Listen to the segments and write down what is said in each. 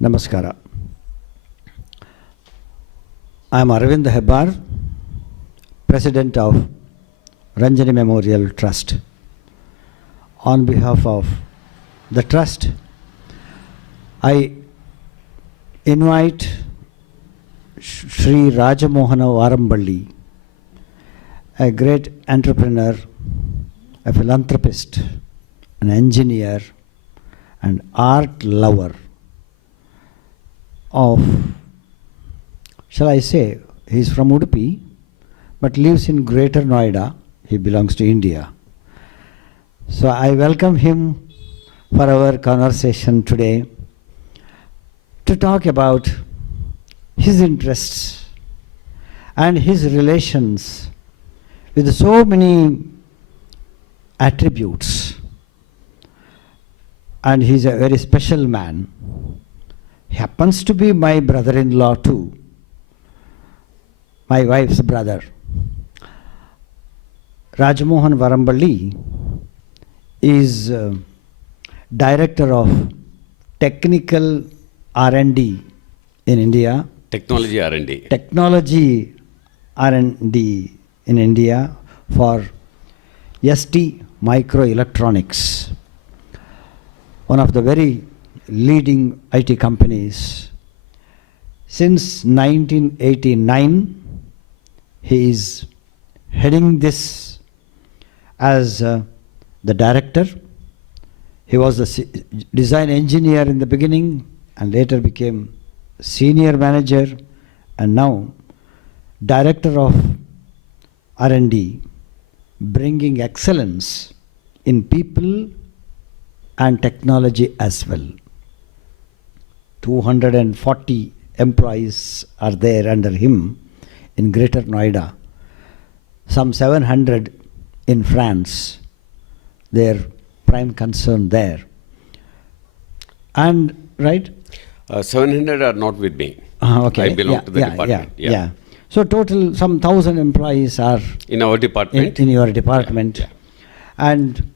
Namaskara. I am Aravinda Hebbar, President of Ranjani Memorial Trust. On behalf of the Trust, I invite Sri Rajmohan Varambally, a great entrepreneur, a philanthropist, an engineer, and art lover of, shall I say, he is from Udupi, but lives in Greater Noida. He belongs to India. So I welcome him for our conversation today to talk about his interests and his relations with so many attributes. And he is a very special man. He happens to be my brother-in-law too, my wife's brother. Rajmohan Varambally is Director of Technical R&D in India. Technology R&D. Technology R&D in India for ST Microelectronics, one of the very leading IT companies. Since 1989, he is heading this as the director. He was the design engineer in the beginning and later became senior manager and now director of R&D, bringing excellence in people and technology as well. 240 employees are there under him in Greater Noida, some 700 in France, their prime concern there. And, right? 700 are not with me. Okay. I belong to the department. Yeah. So total, some 1,000 employees are in our department. In your department. Yeah. And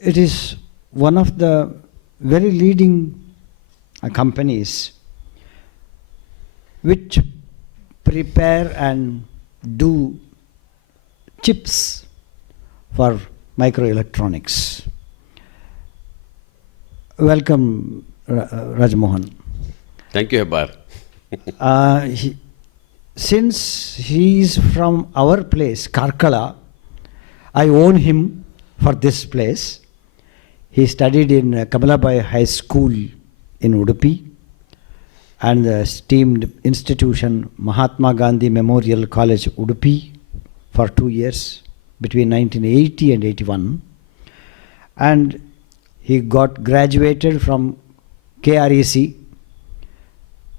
it is one of the very leading companies which prepare and do chips for microelectronics. Welcome, Rajmohan. Thank you, Hebbar. Since he is from our place, Karkala, I own him for this place. He studied in Kamalabai High School in Udupi and the esteemed institution Mahatma Gandhi Memorial College, Udupi, for 2 years between 1980 and 81. And he got graduated from KREC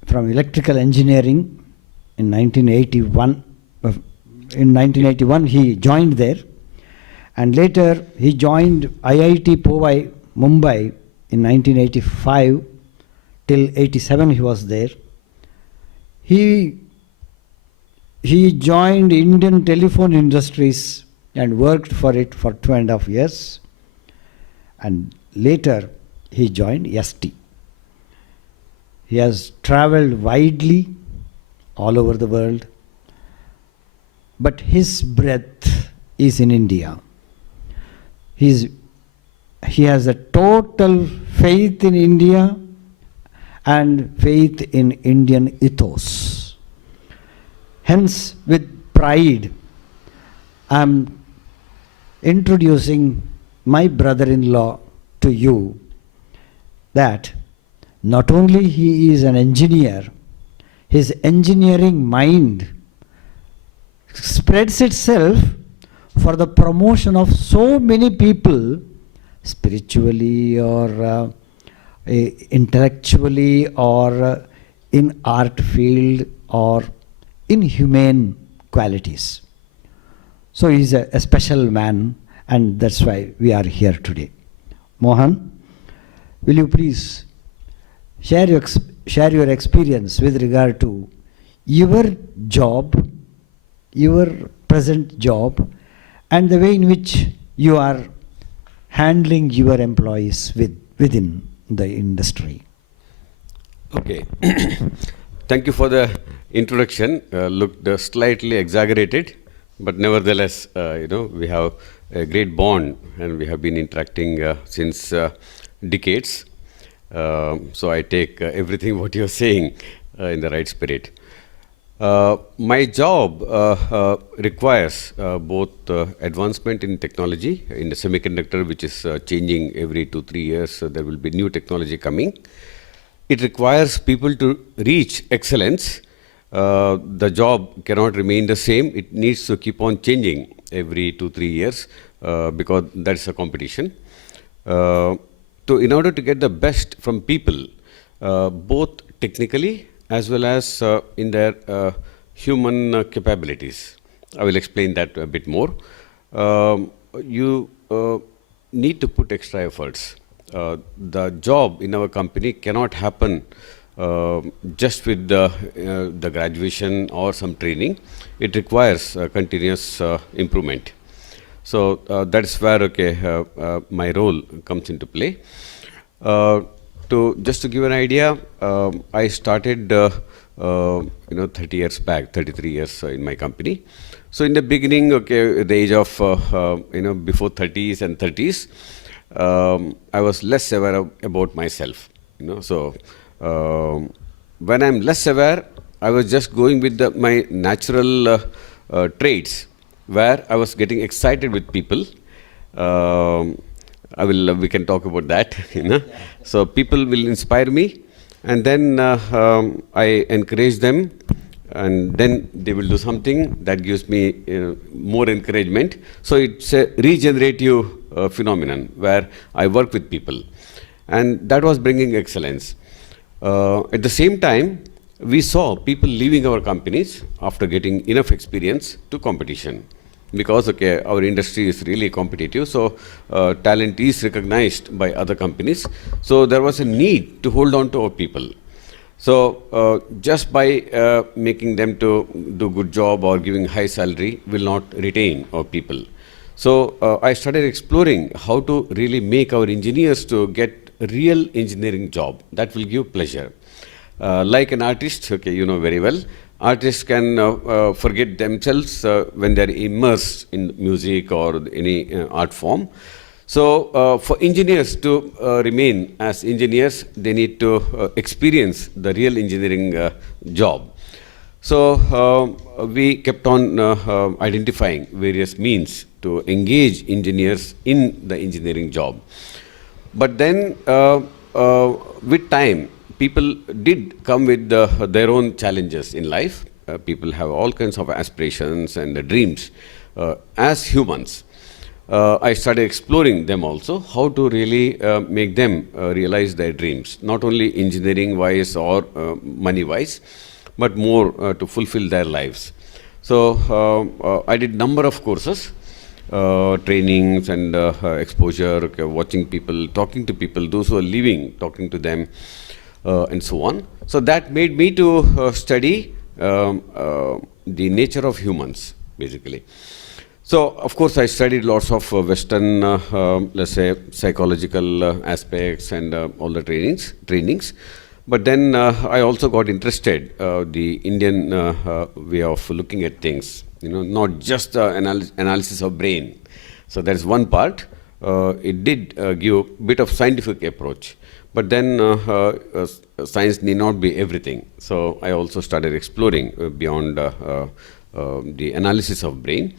from electrical engineering in 1981. In 1981 he joined there, and later he joined IIT Powai, Mumbai in 1985 till 87 he was there. He joined Indian Telephone Industries and worked for it for 2.5 years, and later he joined ST. He has travelled widely all over the world, but his breath is in India. He has a total faith in India and faith in Indian ethos. Hence, with pride, I am introducing my brother-in-law to you, that not only he is an engineer, his engineering mind spreads itself for the promotion of so many people, spiritually or intellectually or in art field or in humane qualities. So he is a special man, and that's why we are here today. Mohan, will you please share your experience with regard to your job, your present job, and the way in which you are handling your employees within the industry? Okay. Thank you for the introduction. Looked slightly exaggerated, but nevertheless, we have a great bond and we have been interacting since decades. So I take everything what you're saying in the right spirit. My job requires both advancement in technology, in the semiconductor, which is changing every 2-3 years. So there will be new technology coming. It requires people to reach excellence. The job cannot remain the same. It needs to keep on changing every 2-3 years because that's a competition. In order to get the best from people, both technically as well as in their human capabilities. I will explain that a bit more. You need to put extra efforts. The job in our company cannot happen just with the graduation or some training. It requires continuous improvement. So that's where my role comes into play. Just to give an idea, I started 30 years back, 33 years in my company. So in the beginning, at the age of before 30s and 30s, I was less aware about myself. So when I'm less aware, I was just going with my natural traits, where I was getting excited with people. We can talk about that. So people will inspire me, and then I encourage them, and then they will do something that gives me more encouragement. So it's a regenerative phenomenon where I work with people, and that was bringing excellence. At the same time, we saw people leaving our companies after getting enough experience to competition. Because our industry is really competitive, so talent is recognized by other companies. So there was a need to hold on to our people. So just by making them to do good job or giving high salary will not retain our people. So I started exploring how to really make our engineers to get a real engineering job that will give pleasure. Like an artist, you know very well, artists can forget themselves when they're immersed in music or any art form. So for engineers to remain as engineers, they need to experience the real engineering job. So we kept on identifying various means to engage engineers in the engineering job. But then with time, people did come with their own challenges in life. People have all kinds of aspirations and dreams. As humans, I started exploring them also, how to really make them realize their dreams, not only engineering-wise or money-wise, but more to fulfill their lives. So I did number of courses, trainings and exposure, watching people, talking to people, those who are leaving, talking to them, and so on. So that made me to study the nature of humans, basically. So, of course, I studied lots of Western, let's say, psychological aspects and all the trainings. But then I also got interested the Indian way of looking at things, not just the analysis of brain. So that's one part. It did give a bit of scientific approach. But then science need not be everything. So I also started exploring beyond the analysis of brain,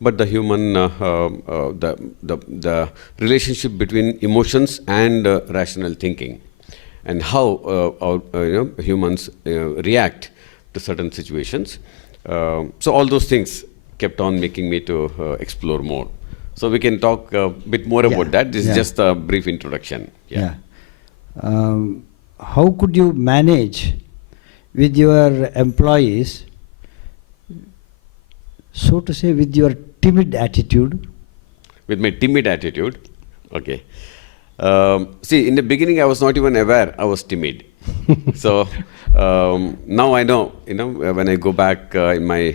but the human, the relationship between emotions and rational thinking, and how humans react to certain situations. So all those things kept on making me to explore more. So we can talk a bit more about that. This is just a brief introduction. Yeah. How could you manage with your employees, so to say, with your timid attitude? With my timid attitude? Okay. See, in the beginning, I was not even aware I was timid. So now I know, when I go back in my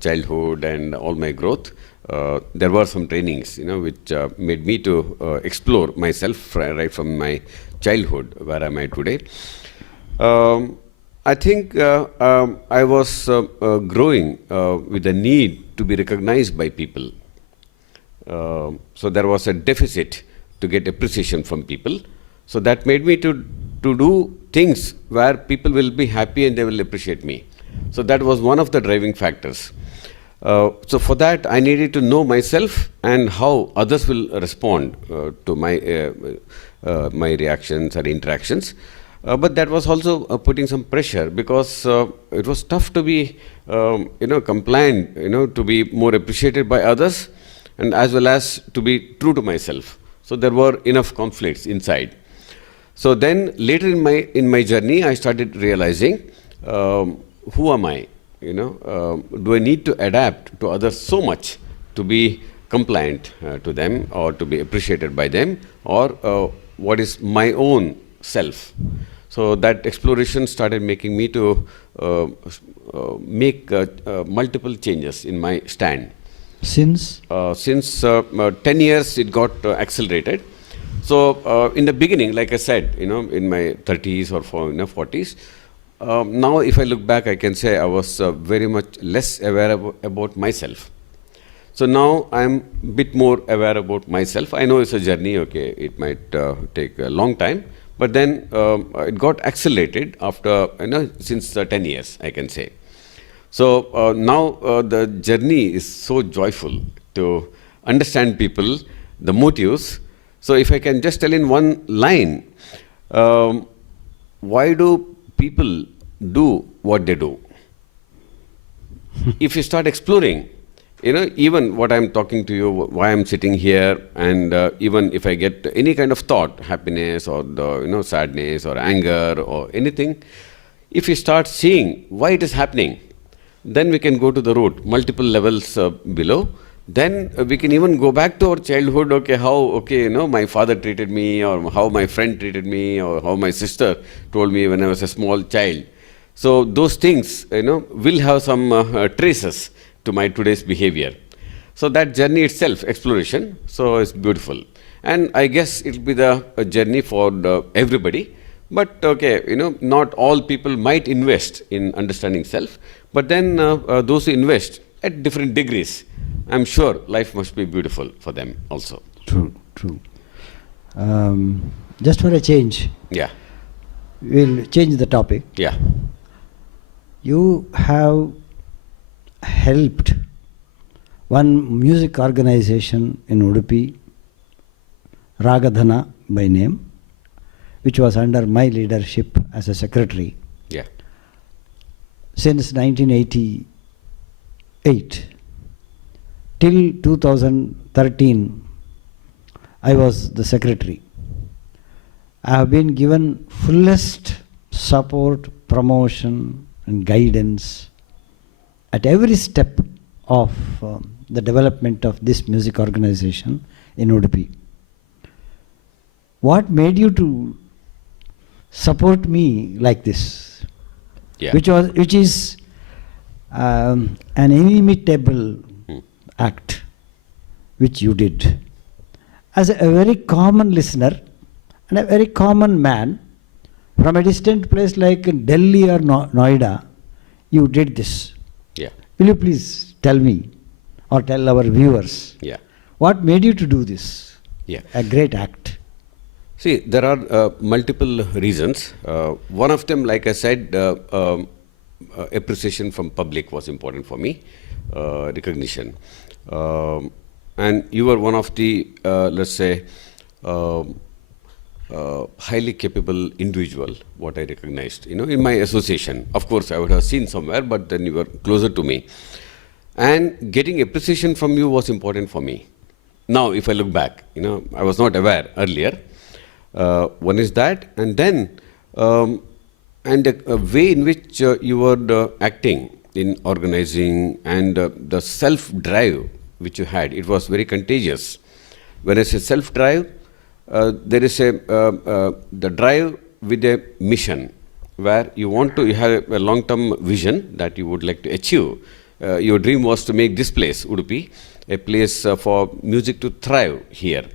childhood and all my growth, there were some trainings, which made me to explore myself right from my childhood, where am I today. I think I was growing with a need to be recognized by people. So there was a deficit to get appreciation from people. So that made me to do things where people will be happy and they will appreciate me. So that was one of the driving factors. So for that, I needed to know myself and how others will respond to my reactions and interactions. But that was also putting some pressure, because it was tough to be, compliant, to be more appreciated by others, and as well as to be true to myself. So there were enough conflicts inside. So then later in my journey, I started realizing, who am I? Do I need to adapt to others so much to be compliant to them or to be appreciated by them, or what is my own self? So that exploration started making me to make multiple changes in my stand. Since? Since 10 years, it got accelerated. So in the beginning, like I said, in my 30s or 40s, now if I look back, I can say I was very much less aware about myself. So now I'm a bit more aware about myself. I know it's a journey, okay, it might take a long time, but then it got accelerated after, since 10 years, I can say. So now the journey is so joyful to understand people, the motives. So if I can just tell in one line, why do people do what they do? If you start exploring, even what I'm talking to you, why I'm sitting here, and even if I get any kind of thought, happiness or sadness or anger or anything, if you start seeing why it is happening, then we can go to the root, multiple levels below. Then we can even go back to our childhood, my father treated me, or how my friend treated me, or how my sister told me when I was a small child. So those things, will have some traces to my today's behavior. So that journey itself, exploration, so it's beautiful. And I guess it'll be a journey for everybody. But not all people might invest in understanding self. But then those who invest at different degrees, I'm sure life must be beautiful for them also. True. Just for a change. Yeah. We'll change the topic. Yeah. You have helped one music organization in Udupi, Raga Dhana by name, which was under my leadership as a secretary. Yeah. Since 1988 till 2013, I was the secretary. I have been given fullest support, promotion and guidance at every step of the development of this music organization in Udupi. What made you to support me like this? Yeah. Which is an inimitable act which you did. As a very common listener and a very common man from a distant place like Delhi or Noida, you did this. Yeah. Will you please tell me or tell our viewers, what made you to do this? Yeah. A great act. See, there are multiple reasons. One of them, like I said, appreciation from public was important for me, recognition. And you were one of the, let's say, highly capable individual, what I recognized, in my association. Of course, I would have seen somewhere, but then you were closer to me. And getting appreciation from you was important for me. Now, if I look back, I was not aware earlier. One is that, and then, and a way in which you were acting in organizing, and the self-drive which you had, it was very contagious. When I say self-drive, there is the drive with a mission, where you have a long-term vision that you would like to achieve. Your dream was to make this place, Udupi, a place for music to thrive here,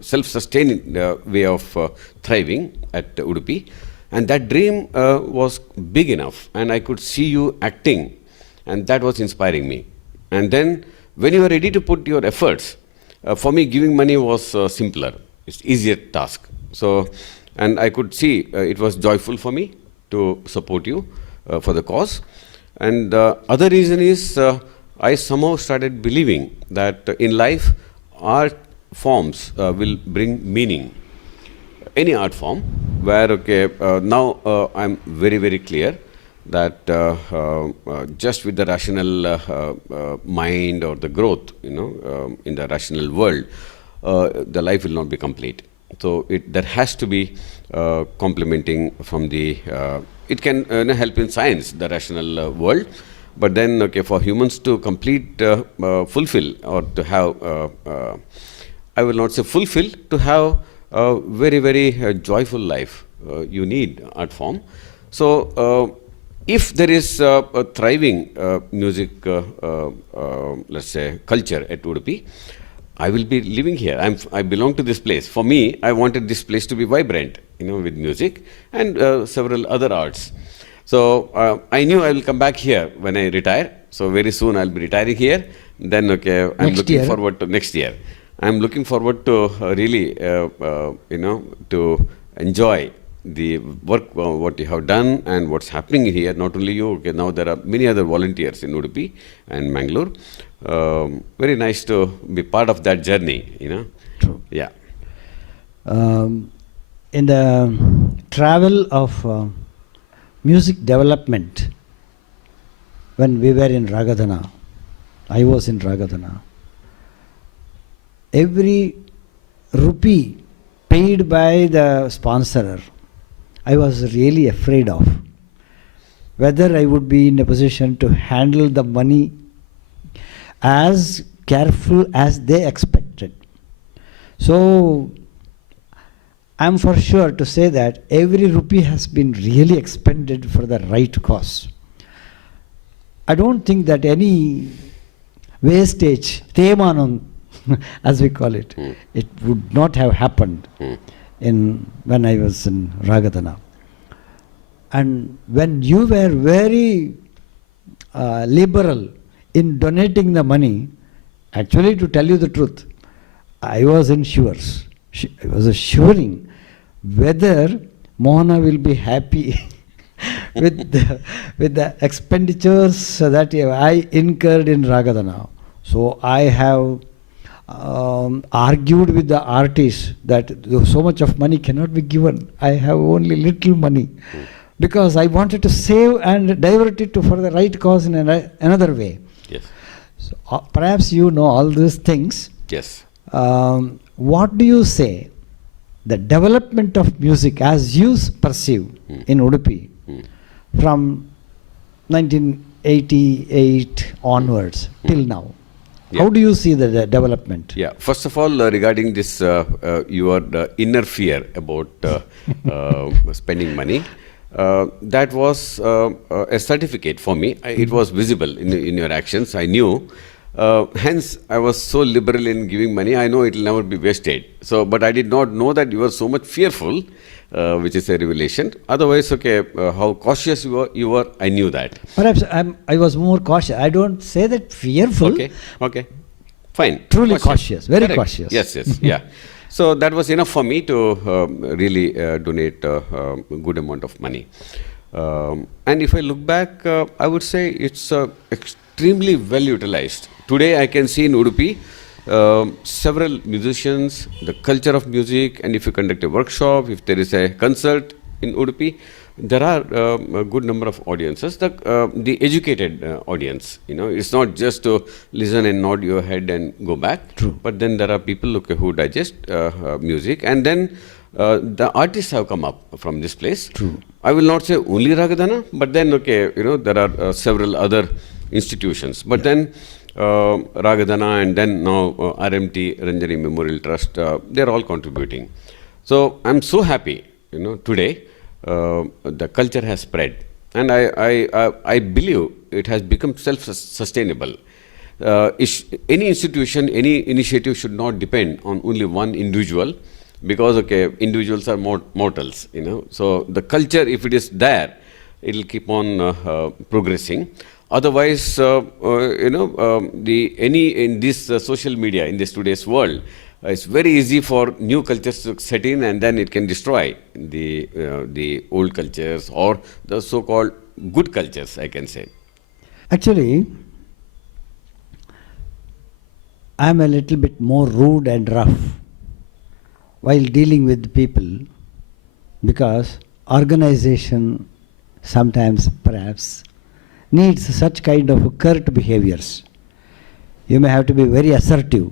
self-sustaining way of thriving at Udupi. And that dream was big enough, and I could see you acting, and that was inspiring me. And then when you are ready to put your efforts, for me giving money was simpler. It's easier task. So, and I could see it was joyful for me to support you for the cause. And the other reason is I somehow started believing that in life art forms will bring meaning. Any art form, where now I'm very clear that just with the rational mind or the growth, in the rational world, the life will not be complete. So there has to be complementing from the. It can help in science, the rational world, but then for humans to complete, fulfill, or to have, I will not say fulfill, to have a very joyful life, you need art form. So if there is a thriving music, let's say, culture at Udupi, I will be living here. I belong to this place. For me, I wanted this place to be vibrant, with music and several other arts. So I knew I will come back here when I retire. So very soon I'll be retiring here. Then I'm looking forward to next year. I'm looking forward to really, to enjoy the work, what you have done and what's happening here. Not only you, now there are many other volunteers in Udupi and Mangalore. Very nice to be part of that journey, True. Yeah. In the travel of music development, when we were in Raga Dhana, I was in Raga Dhana, every rupee paid by the sponsorer, I was really afraid of whether I would be in a position to handle the money as careful as they expected. So I'm for sure to say that every rupee has been really expended for the right cause. I don't think that any wastage, temanam, as we call it, it would not have happened when I was in Raga Dhana. And when you were very liberal in donating the money, actually, to tell you the truth, I was in shivers. I was assuring whether Mohana will be happy with the expenditures that I incurred in Raga Dhana. So I have argued with the artists that so much of money cannot be given. I have only little money because I wanted to save and divert it for the right cause in another way. Yes. So, perhaps you know all these things. Yes. What do you say, the development of music as you perceive in Udupi from 1988 onwards till now? Yeah. How do you see the development? Yeah. First of all, regarding this, your inner fear about spending money, that was a certificate for me. It was visible in your actions. I knew. Hence, I was so liberal in giving money. I know it will never be wasted. So, but I did not know that you were so much fearful, which is a revelation. Otherwise, how cautious you were, I knew that. Perhaps I was more cautious. I don't say that fearful. Okay. Fine. Truly cautious. Very Correct. Cautious. Yes, yeah. So that was enough for me to really donate a good amount of money. And if I look back, I would say it's extremely well utilized. Today I can see in Udupi several musicians, the culture of music, and if you conduct a workshop, if there is a concert in Udupi, there are a good number of audiences, the educated audience. It's not just to listen and nod your head and go back. True. But then there are people who digest music, and then the artists have come up from this place. True. I will not say only Raga Dhana, but then there are several other institutions. But then Raga Dhana and then now RMT, Ranjani Memorial Trust, they're all contributing. So I'm so happy, today the culture has spread. And I believe it has become self-sustainable. Any institution, any initiative should not depend on only one individual, because, okay, individuals are mortals, So the culture, if it is there, it will keep on progressing. Otherwise, in this social media, in this today's world, it's very easy for new cultures to set in, and then it can destroy the old cultures or the so-called good cultures, I can say. Actually, I'm a little bit more rude and rough while dealing with people, because organization sometimes perhaps needs such kind of curt behaviors. You may have to be very assertive,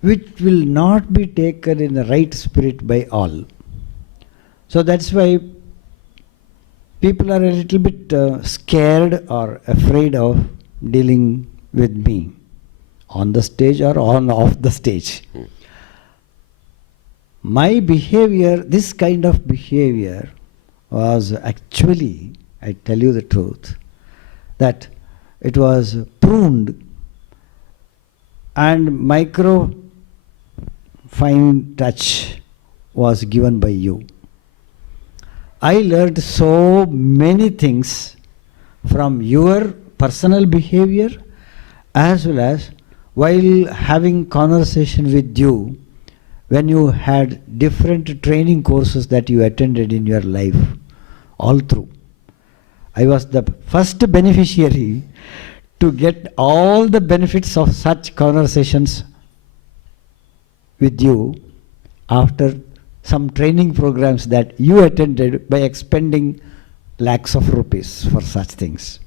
which will not be taken in the right spirit by all. So that's why people are a little bit scared or afraid of dealing with me on the stage or off the stage. My behavior, this kind of behavior, was actually, I tell you the truth, that it was pruned and micro fine touch was given by you. I learned so many things from your personal behavior, as well as while having conversation with you when you had different training courses that you attended in your life, all through. I was the first beneficiary to get all the benefits of such conversations with you after some training programs that you attended by expending lakhs of rupees for such things.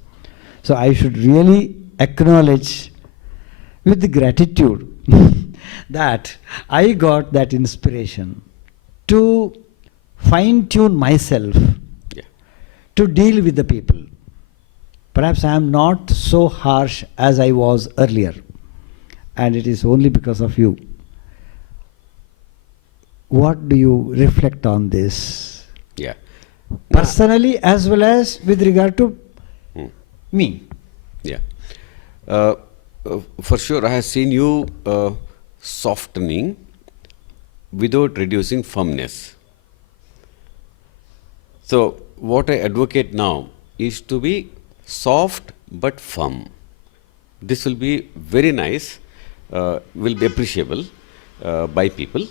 So I should really acknowledge with gratitude that I got that inspiration to fine-tune myself to deal with the people. Perhaps I am not so harsh as I was earlier, and it is only because of you. What do you reflect on this? Yeah. Personally, as well as with regard to me? Yeah. For sure, I have seen you softening without reducing firmness. So, what I advocate now is to be soft but firm. This will be very nice, will be appreciable by people,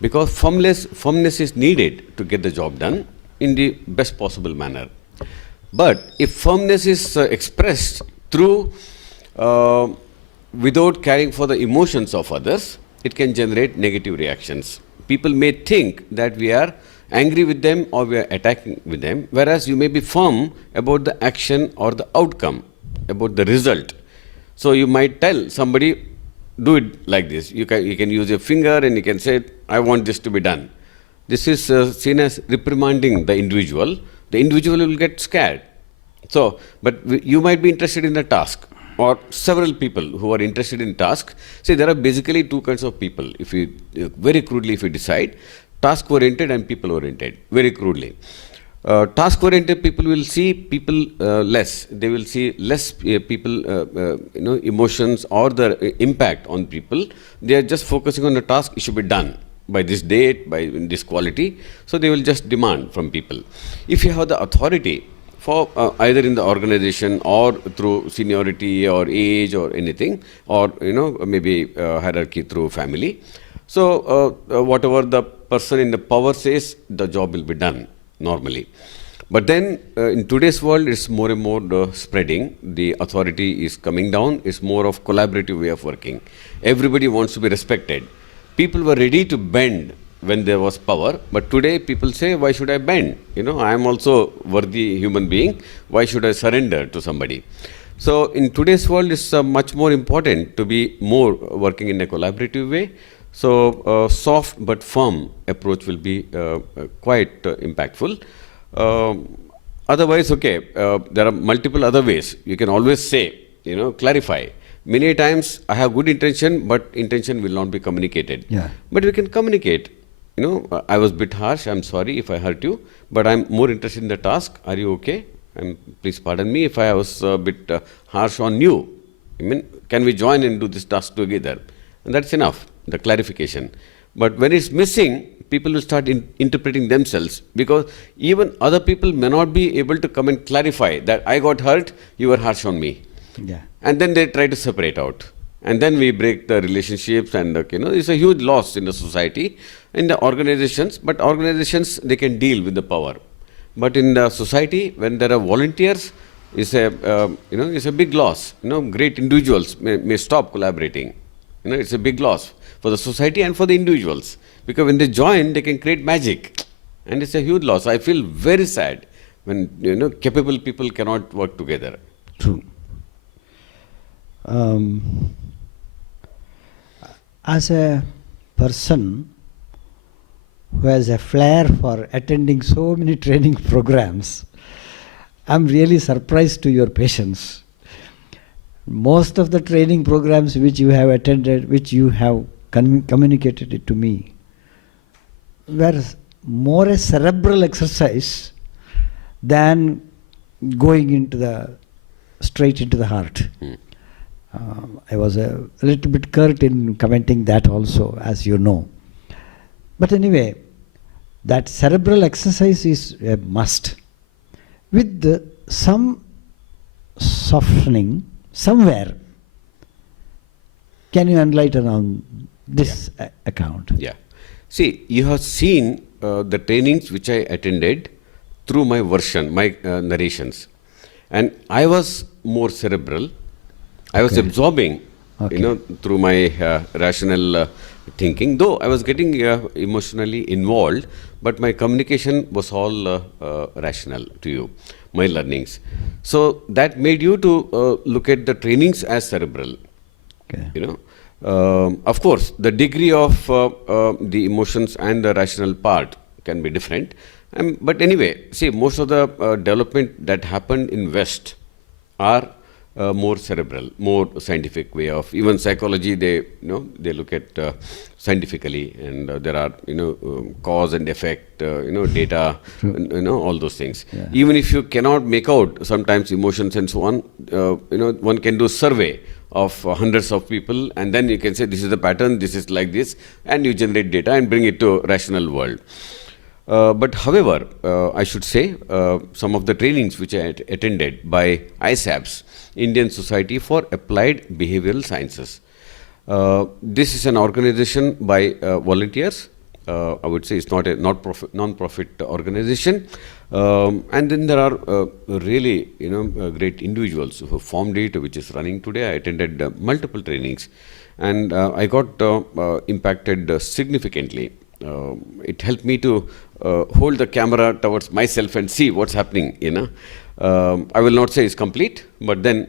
because firmness is needed to get the job done in the best possible manner. But if firmness is expressed through without caring for the emotions of others, it can generate negative reactions. People may think that we are angry with them or we are attacking with them, whereas you may be firm about the action or the outcome, about the result. So you might tell somebody, do it like this. You can use your finger and you can say, I want this to be done. This is seen as reprimanding the individual. The individual will get scared. So, but you might be interested in the task, or several people who are interested in task. See, there are basically two kinds of people. If you very crudely, if you decide, task-oriented and people-oriented, very crudely. Task-oriented people will see people less. They will see less people, emotions or the impact on people. They are just focusing on the task. It should be done by this date, by this quality. So they will just demand from people. If you have the authority for either in the organization or through seniority or age or anything, or maybe hierarchy through family. So whatever the person in the power says, the job will be done normally. But then in today's world, it's more and more spreading. The authority is coming down. It's more of collaborative way of working. Everybody wants to be respected. People were ready to bend when there was power, but today people say, why should I bend? I am also worthy human being. Why should I surrender to somebody? So in today's world, it's much more important to be more working in a collaborative way. So soft but firm approach will be quite impactful. Otherwise, okay, there are multiple other ways. You can always say, clarify. Many times I have good intention, but intention will not be communicated. Yeah. But we can communicate. I was a bit harsh. I'm sorry if I hurt you, but I'm more interested in the task. Are you okay? And please pardon me if I was a bit harsh on you. Can we join and do this task together? And that's enough, the clarification. But when it's missing, people will start interpreting themselves, because even other people may not be able to come and clarify that I got hurt, you were harsh on me. Yeah. And then they try to separate out. And then we break the relationships, and it's a huge loss in the society, in the organizations. But organizations, they can deal with the power. But in the society, when there are volunteers, it's a big loss. Great individuals may stop collaborating. It's a big loss for the society and for the individuals, because when they join, they can create magic, and it's a huge loss. I feel very sad when capable people cannot work together. True. As a person who has a flair for attending so many training programs, I'm really surprised to your patience. Most of the training programs which you have attended, which you have communicated it to me, were more a cerebral exercise than going straight into the heart. I was a little bit curt in commenting that also, as you know. But anyway, that cerebral exercise is a must, with some softening somewhere. Can you enlighten on this account? Yeah. See, you have seen the trainings which I attended through my version, my narrations. And I was more cerebral. I was absorbing, through my rational thinking, though I was getting emotionally involved, but my communication was all rational to you, my learnings. So that made you to look at the trainings as cerebral. Okay. Of course, the degree of the emotions and the rational part can be different. But anyway, see, most of the development that happened in West are more cerebral, more scientific way of, even psychology, they look at scientifically, and there are cause and effect, data, all those things. Yeah. Even if you cannot make out sometimes emotions and so on, one can do survey of hundreds of people, and then you can say this is the pattern, this is like this, and you generate data and bring it to rational world. But however, I should say some of the trainings which I attended by ISAPS, Indian Society for Applied Behavioral Sciences. This is an organization by volunteers. I would say it's not a non-profit organization. And then there are really great individuals who formed it, which is running today. I attended multiple trainings, and I got impacted significantly. It helped me to hold the camera towards myself and see what's happening. I will not say it's complete, but then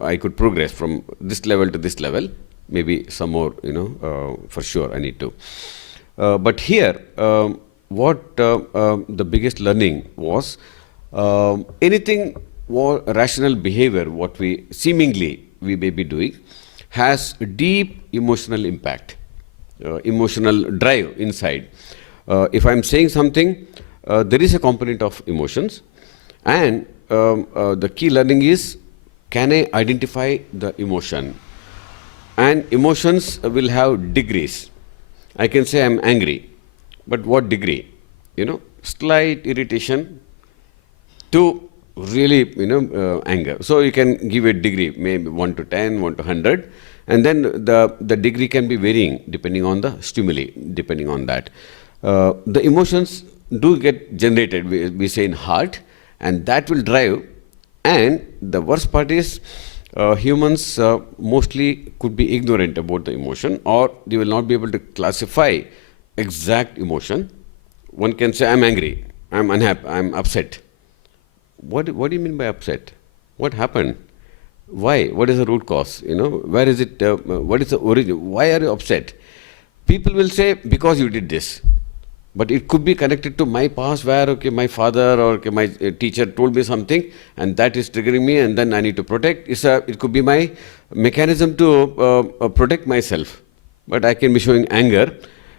I could progress from this level to this level. Maybe some more, for sure I need to. But here, what the biggest learning was, anything rational behavior, what we may be doing, has a deep emotional impact, emotional drive inside. If I'm saying something, there is a component of emotions, and the key learning is, can I identify the emotion? And emotions will have degrees. I can say I'm angry, but what degree? Slight irritation to really, anger. So you can give a degree, maybe 1 to 10, 1 to 100, and then the degree can be varying depending on the stimuli, depending on that. The emotions do get generated, we say, in heart, and that will drive. And the worst part is, humans mostly could be ignorant about the emotion, or they will not be able to classify exact emotion. One can say, I'm angry, I'm unhappy, I'm upset. What do you mean by upset? What happened? Why? What is the root cause? Where is it? What is the origin? Why are you upset? People will say, because you did this. But it could be connected to my past, where my father or my teacher told me something, and that is triggering me, and then I need to protect. It could be my mechanism to protect myself. But I can be showing anger,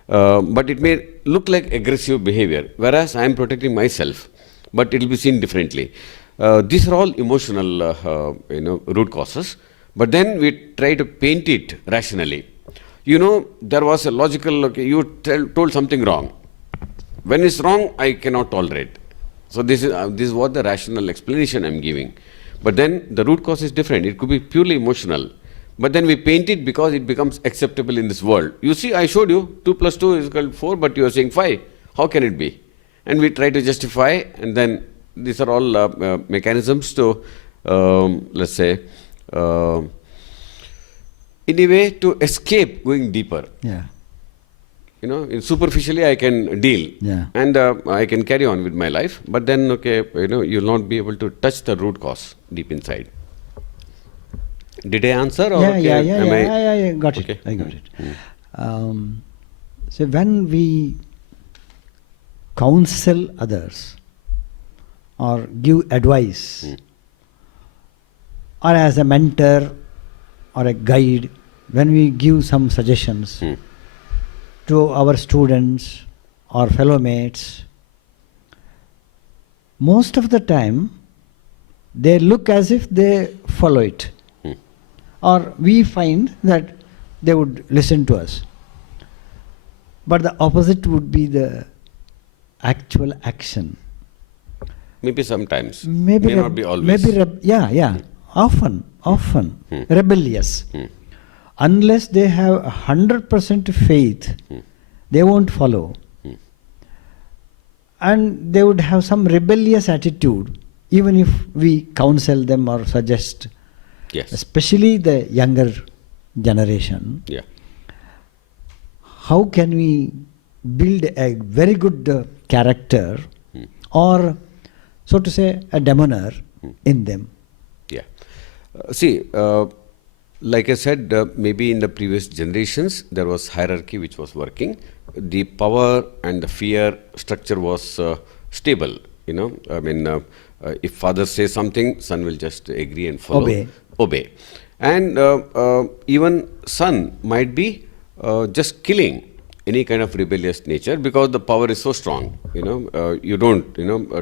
but it may look like aggressive behavior, whereas I am protecting myself, but it will be seen differently. These are all emotional root causes, but then we try to paint it rationally. You know, there was a logical, okay, you told something wrong. When it's wrong, I cannot tolerate. So this is what the rational explanation I'm giving. But then the root cause is different. It could be purely emotional. But then we paint it because it becomes acceptable in this world. You see, I showed you 2 plus 2 is equal to 4, but you are saying 5. How can it be? And we try to justify, and then these are all mechanisms to, let's say, in a way to escape going deeper. Yeah. You know, superficially I can deal, and I can carry on with my life. But then, okay, you know, you'll not be able to touch the root cause deep inside. Did I answer? Or I got it. Okay. I got it. So when we counsel others or give advice, or as a mentor or a guide, when we give some suggestions to our students or fellow mates, most of the time they look as if they follow it. Or we find that they would listen to us. But the opposite would be the actual action. Maybe sometimes. May not be always. Often. Rebellious. Unless they have 100% faith, they won't follow. And they would have some rebellious attitude, even if we counsel them or suggest. Yes. Especially the younger generation. Yeah. How can we build a very good character or, so to say, a demeanor in them? Yeah. See, like I said, maybe in the previous generations there was hierarchy which was working. The power and the fear structure was stable. You know, I mean, if father says something, son will just agree and follow. Obey. And even son might be just killing any kind of rebellious nature because the power is so strong. You know, you don't,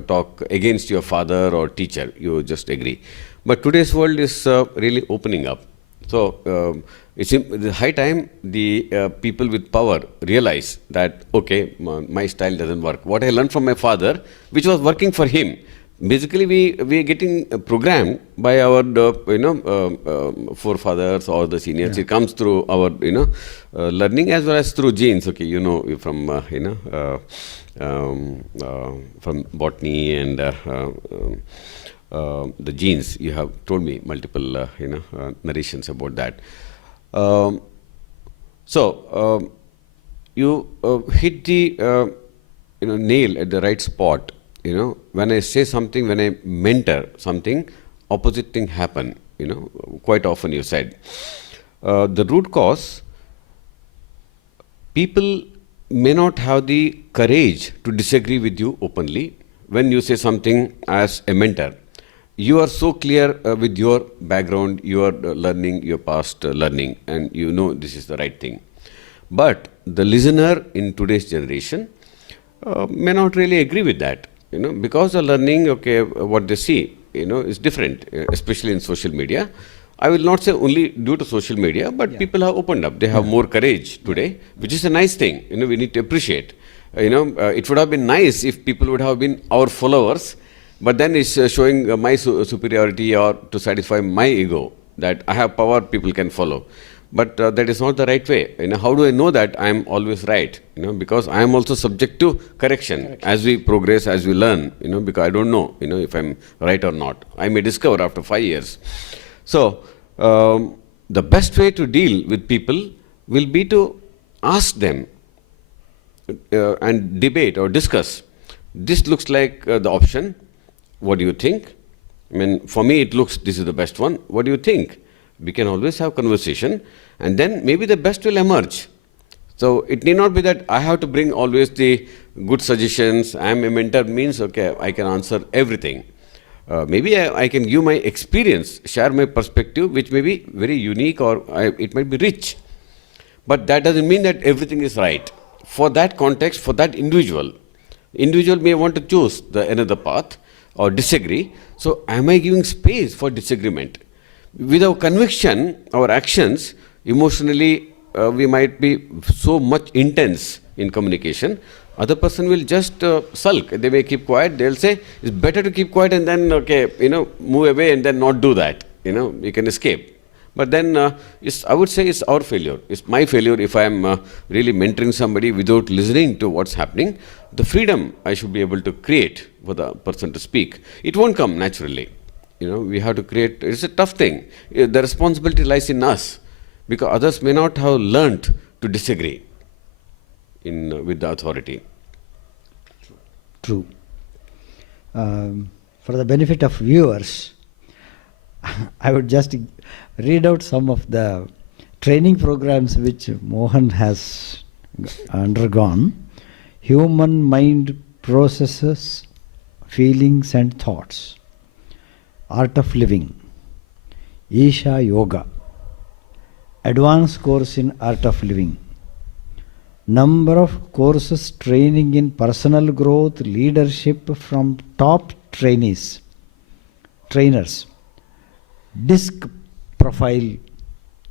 talk against your father or teacher. You just agree. But today's world is really opening up. So it's the high time the people with power realize that, okay, my style doesn't work. What I learned from my father, which was working for him, basically we are getting programmed by our forefathers or the seniors. It comes through our learning as well as through genes. Okay, from from botany and the genes. You have told me multiple narrations about that. So you hit the nail at the right spot. When I say something, when I mentor something, opposite thing happen. Quite often you said. The root cause, people may not have the courage to disagree with you openly. When you say something as a mentor, you are so clear with your background, your learning, your past learning, and you know this is the right thing. But the listener in today's generation may not really agree with that. Because the learning, okay, what they see, is different, especially in social media. I will not say only due to social media, but people have opened up. They have more courage today, which is a nice thing. We need to appreciate. It would have been nice if people would have been our followers, but then it's showing my superiority or to satisfy my ego that I have power, people can follow. But that is not the right way. How do I know that I am always right? Because I am also subject to correction as we progress, as we learn. Because I don't know, if I'm right or not. I may discover after 5 years. So the best way to deal with people will be to ask them and debate or discuss. This looks like the option. What do you think? I mean, for me, it looks this is the best one. What do you think? We can always have conversation, and then maybe the best will emerge. So it need not be that I have to bring always the good suggestions. I am a mentor means, okay, I can answer everything. Maybe I can give my experience, share my perspective, which may be very unique or it might be rich. But that doesn't mean that everything is right. For that context, for that individual may want to choose another path or disagree. So am I giving space for disagreement? With our conviction, our actions, emotionally we might be so much intense in communication, other person will just sulk. They may keep quiet. They'll say, it's better to keep quiet and then, move away and then not do that. You can escape. But then I would say it's our failure. It's my failure if I am really mentoring somebody without listening to what's happening. The freedom I should be able to create for the person to speak, it won't come naturally. We have to create. It's a tough thing. The responsibility lies in us because others may not have learnt to disagree with the authority. True. For the benefit of viewers, I would just read out some of the training programs which Mohan has undergone. Human mind processes, feelings and thoughts. Art of living. Isha Yoga. Advanced course in Art of living. Number of courses training in personal growth, leadership from top trainers. DISC profile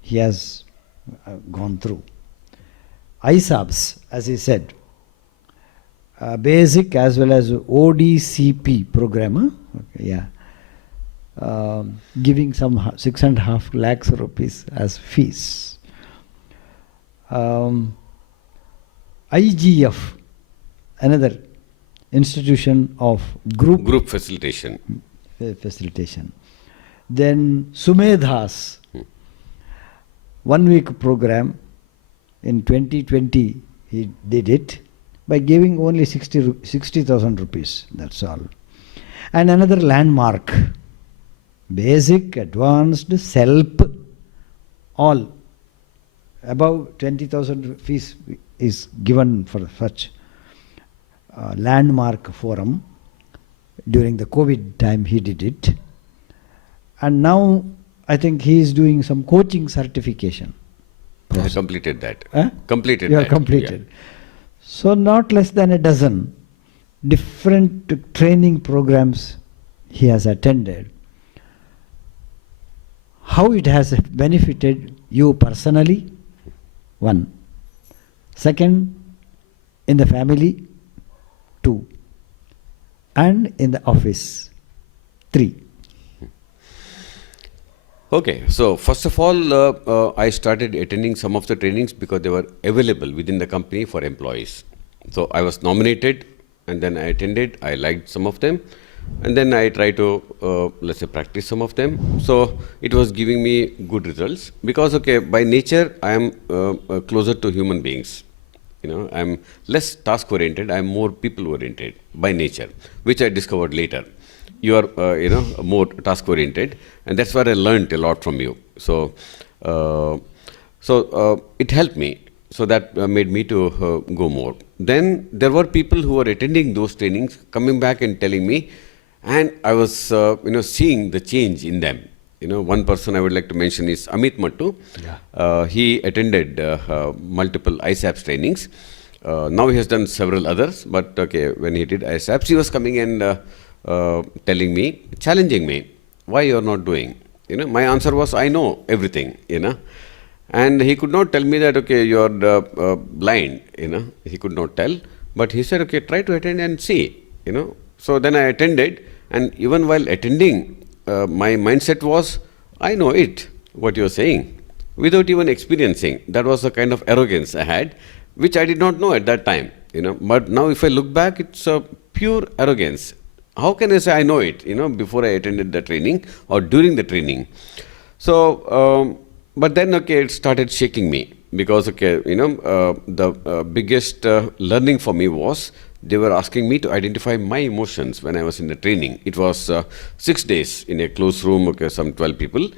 he has gone through. ISABS, as he said, basic as well as ODCP program. Giving some 6.5 lakhs rupees as fees. IGF, another institution of group facilitation. Then Sumedhas, 1 week program in 2020 he did it by giving only 60,000 rupees, that's all. And another landmark, basic, advanced, SELP, all above 20,000 fees is given for such landmark forum. During the COVID time he did it. And now I think he is doing some coaching certification. I completed that. Completed. You have completed. Yeah. So not less than a dozen different training programs he has attended. How it has benefited you personally? 1. Second, in the family. 2. And in the office. 3. Okay, so first of all, I started attending some of the trainings because they were available within the company for employees. So I was nominated and then I attended, I liked some of them and then I tried to, let's say, practice some of them. So it was giving me good results because, okay, by nature I am closer to human beings. I'm less task oriented, I'm more people oriented by nature, which I discovered later. You are, more task oriented, and that's where I learned a lot from you. So, it helped me. So that made me to go more. Then there were people who were attending those trainings, coming back and telling me, and I was, seeing the change in them. One person I would like to mention is Amit Mattu. Yeah. He attended multiple ISAPS trainings. Now he has done several others, but okay, when he did ISAPS, he was coming and telling me, challenging me, why you are not doing? My answer was, I know everything, And he could not tell me that, okay, you are blind, he could not tell. But he said, okay, try to attend and see, So then I attended, and even while attending, my mindset was, I know it, what you are saying, without even experiencing. That was the kind of arrogance I had, which I did not know at that time, But now if I look back, it's a pure arrogance. How can I say I know it, before I attended the training or during the training? So, but then, okay, it started shaking me because, okay, the biggest learning for me was they were asking me to identify my emotions when I was in the training. It was 6 days in a closed room, okay, some 12 people.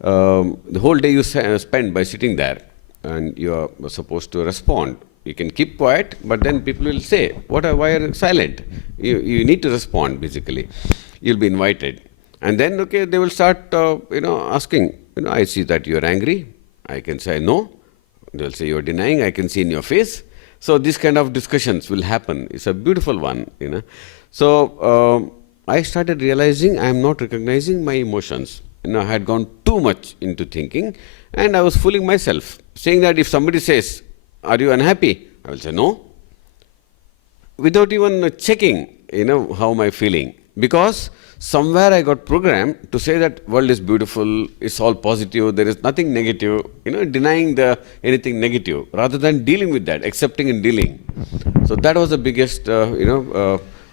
The whole day you spend by sitting there and you are supposed to respond. You can keep quiet, but then people will say, why are you silent? You need to respond, basically. You'll be invited. And then, okay, they will start, asking, I see that you're angry. I can say no. They'll say you're denying. I can see in your face. So these kind of discussions will happen. It's a beautiful one, So I started realizing I am not recognizing my emotions. I had gone too much into thinking, and I was fooling myself, saying that if somebody says, "Are you unhappy?" I will say no, without even checking, how am I feeling? Because somewhere I got programmed to say that world is beautiful, it's all positive, there is nothing negative, denying anything negative, rather than dealing with that, accepting and dealing. So that was the biggest,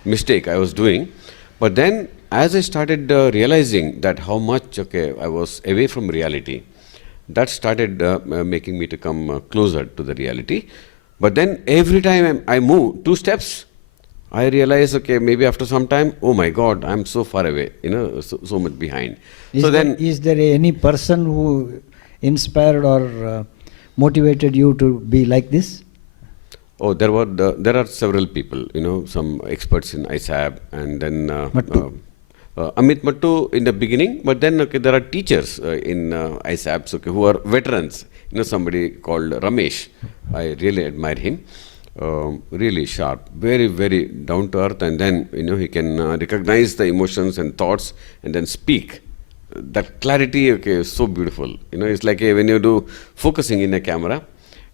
mistake I was doing. But then, as I started realizing that how much, I was away from reality, that started making me to come closer to the reality. But then every time I move 2 steps, I realize, maybe after some time, oh my God, I'm so far away, so much behind. Is there any person who inspired or motivated you to be like this? Oh, there are several people, some experts in ISAB, and then Mattu. Amit Mattu in the beginning, but then there are teachers in ISABs who are veterans. Somebody called Ramesh. I really admire him. Really sharp, very, very down to earth, and then he can recognize the emotions and thoughts and then speak. That clarity, is so beautiful. It's like when you do focusing in a camera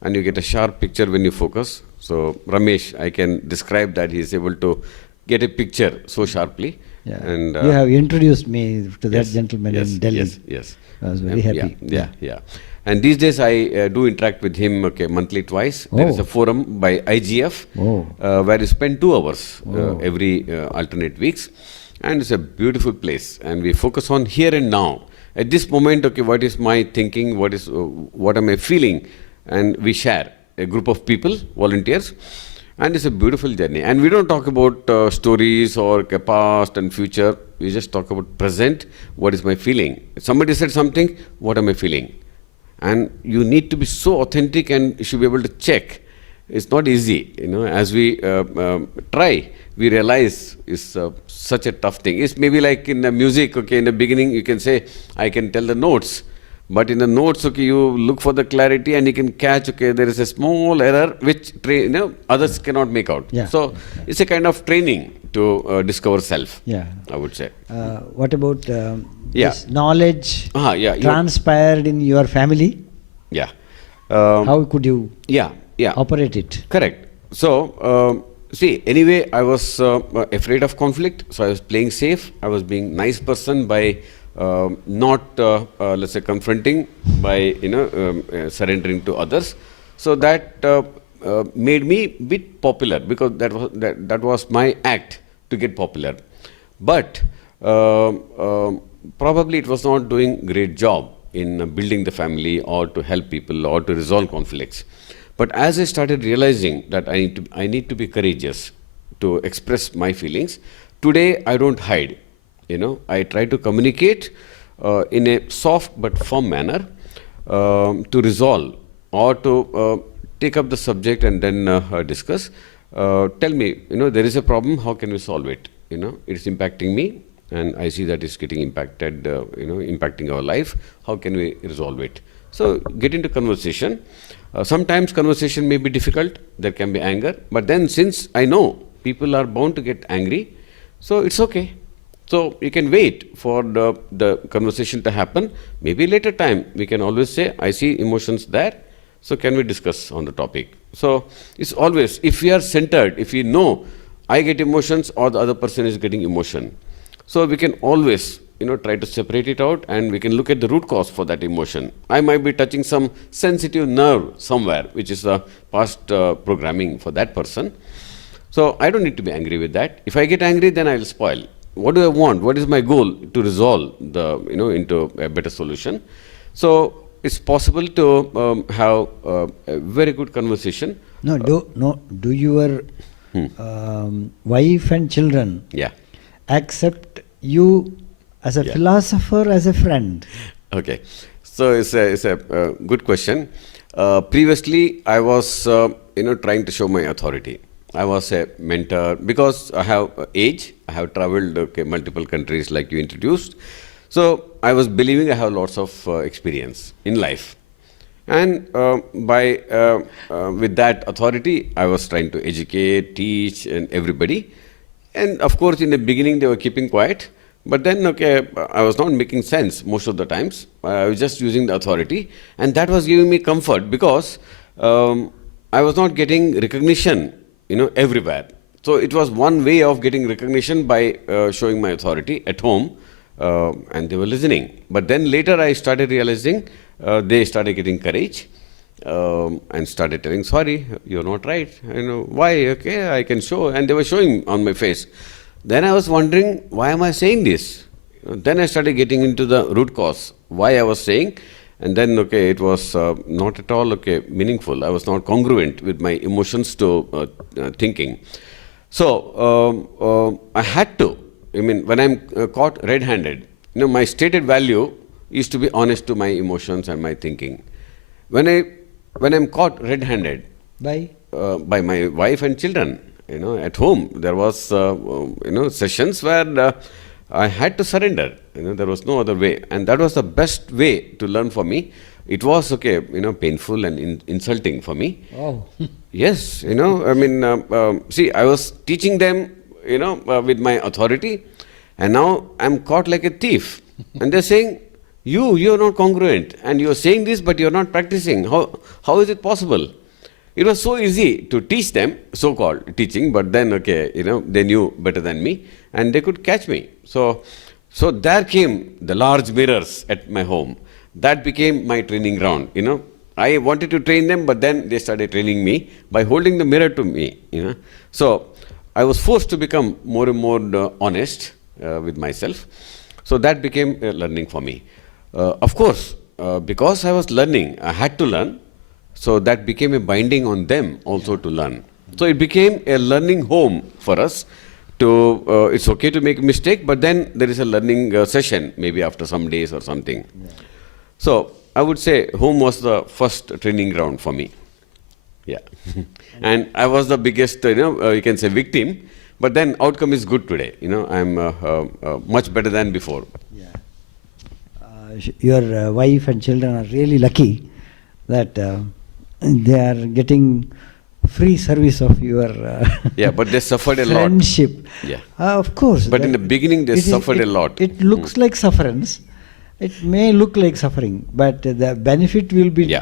and you get a sharp picture when you focus. So Ramesh, I can describe that he is able to get a picture so sharply. Yeah. And you have introduced me to that yes, gentleman yes, in Delhi. Yes. I was very happy. Yeah. And these days I do interact with him monthly twice. There is a forum by IGF where you spend 2 hours every alternate weeks. And it's a beautiful place. And we focus on here and now. At this moment, what is my thinking, what am I feeling? And we share, a group of people, volunteers. And it's a beautiful journey. And we don't talk about stories or past and future. We just talk about present, what is my feeling. If somebody said something, what am I feeling? And you need to be so authentic, and you should be able to check. It's not easy, as we try, we realize it's such a tough thing. It's maybe like in the music, in the beginning you can say, I can tell the notes. But in the notes, you look for the clarity and you can catch, there is a small error which others cannot make out. Yeah. So it's a kind of training to discover self, I would say. What about this knowledge transpired in your family? Yeah. How could you operate it? Correct. So, see, anyway, I was afraid of conflict, so I was playing safe. I was being nice person by not, let's say, confronting, by surrendering to others. So that made me bit popular, because that was my act to get popular. But probably it was not doing great job in building the family or to help people or to resolve conflicts. But as I started realizing that I need to be courageous to express my feelings, today I don't hide. I try to communicate in a soft but firm manner to resolve or to take up the subject and then discuss. Tell me, there is a problem, how can we solve it? It's impacting me, and I see that it's getting impacted, impacting our life. How can we resolve it? So get into conversation. Sometimes conversation may be difficult, there can be anger, but then since I know people are bound to get angry, so it's okay. So you can wait for the conversation to happen. Maybe later time we can always say, I see emotions there, so can we discuss on the topic? So it's always, if we are centered, if we know I get emotions or the other person is getting emotion, so we can always try to separate it out, and we can look at the root cause for that emotion. I might be touching some sensitive nerve somewhere, which is a past programming for that person. So I don't need to be angry with that. If I get angry, then I will spoil. What do I want? What is my goal? To resolve into a better solution. So it's possible to have a very good conversation. Do your wife and children accept you as a philosopher, as a friend? Okay, so it's a good question. Previously, I was trying to show my authority. I was a mentor because I have age. I have traveled multiple countries like you introduced. So I was believing I have lots of experience in life. And with that authority, I was trying to educate, teach, and everybody. And of course, in the beginning, they were keeping quiet. But then, okay, I was not making sense most of the times. I was just using the authority, and that was giving me comfort because I was not getting recognition, everywhere. So it was one way of getting recognition by showing my authority at home, and they were listening. But then later I started realizing they started getting courage and started telling, sorry, you're not right. Why? Okay, I can show. And they were showing on my face. Then I was wondering, why am I saying this? Then I started getting into the root cause, why I was saying. And then, okay, it was not at all, okay, meaningful. I was not congruent with my emotions to thinking. So I had to. When I'm caught red-handed, my stated value is to be honest to my emotions and my thinking. When I'm caught red-handed by my wife and children, at home, there was sessions where I had to surrender. There was no other way, and that was the best way to learn for me. It was okay, painful and insulting for me. Oh. Yes, see, I was teaching them, with my authority, and now I'm caught like a thief. And they're saying, you're not congruent, and you're saying this, but you're not practicing. How is it possible? It was so easy to teach them, so-called teaching, but then, okay, they knew better than me, and they could catch me. So there came the large mirrors at my home. That became my training ground, I wanted to train them, but then they started training me by holding the mirror to me, So I was forced to become more and more honest with myself. So that became a learning for me. Of course, because I was learning, I had to learn. So that became a binding on them also to learn. So it became a learning home for us. It's okay to make a mistake, but then there is a learning session, maybe after some days or something. Yeah. So I would say home was the first training ground for me. Yeah. And I was the biggest, you can say victim, but then outcome is good today. I'm much better than before. Yeah. Your wife and children are really lucky that they are getting free service of your yeah, but they suffered a lot. Friendship. Yeah. Of course. But in the beginning, they suffered a lot. It looks like sufferance. It may look like suffering, but the benefit will be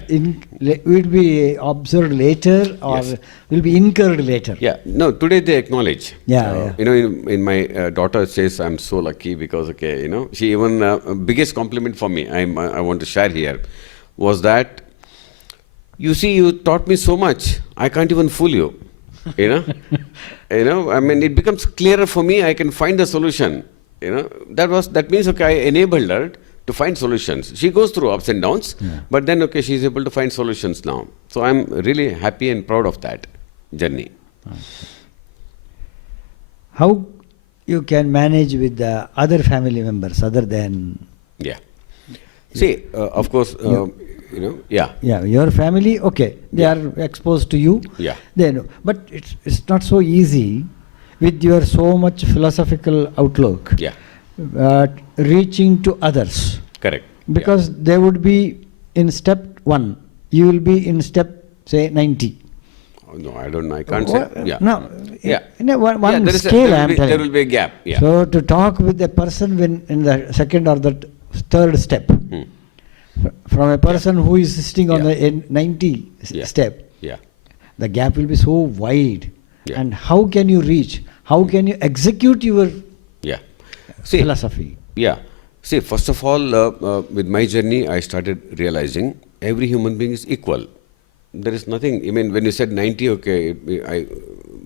will be observed later or will be incurred later. Yeah. No, today they acknowledge. Yeah. In my daughter says, I'm so lucky because, okay, she even, biggest compliment for me, I want to share here, was that, you see, you taught me so much, I can't even fool you. It becomes clearer for me, I can find the solution. That means, okay, I enabled her to find solutions. She goes through ups and downs, but then, okay, she's able to find solutions now. So I'm really happy and proud of that journey. Okay. How you can manage with the other family members other than... Yeah. See, of course, your family, okay, they are exposed to you. Yeah. They know. But it's not so easy with your so much philosophical outlook. Yeah. Reaching to others. Correct. Because they would be in step 1. You will be in step, say, 90. Oh, no, I don't know. I can't say. Yeah. No. Yeah. In one scale, I am telling. There will be a gap. Yeah. So to talk with a person when in the second or the third step, from a person who is sitting on the 90 step, the gap will be so wide. Yeah. And how can you reach? How can you execute your philosophy? Yeah. See, first of all, with my journey, I started realizing every human being is equal. There is nothing, when you said 90, okay, I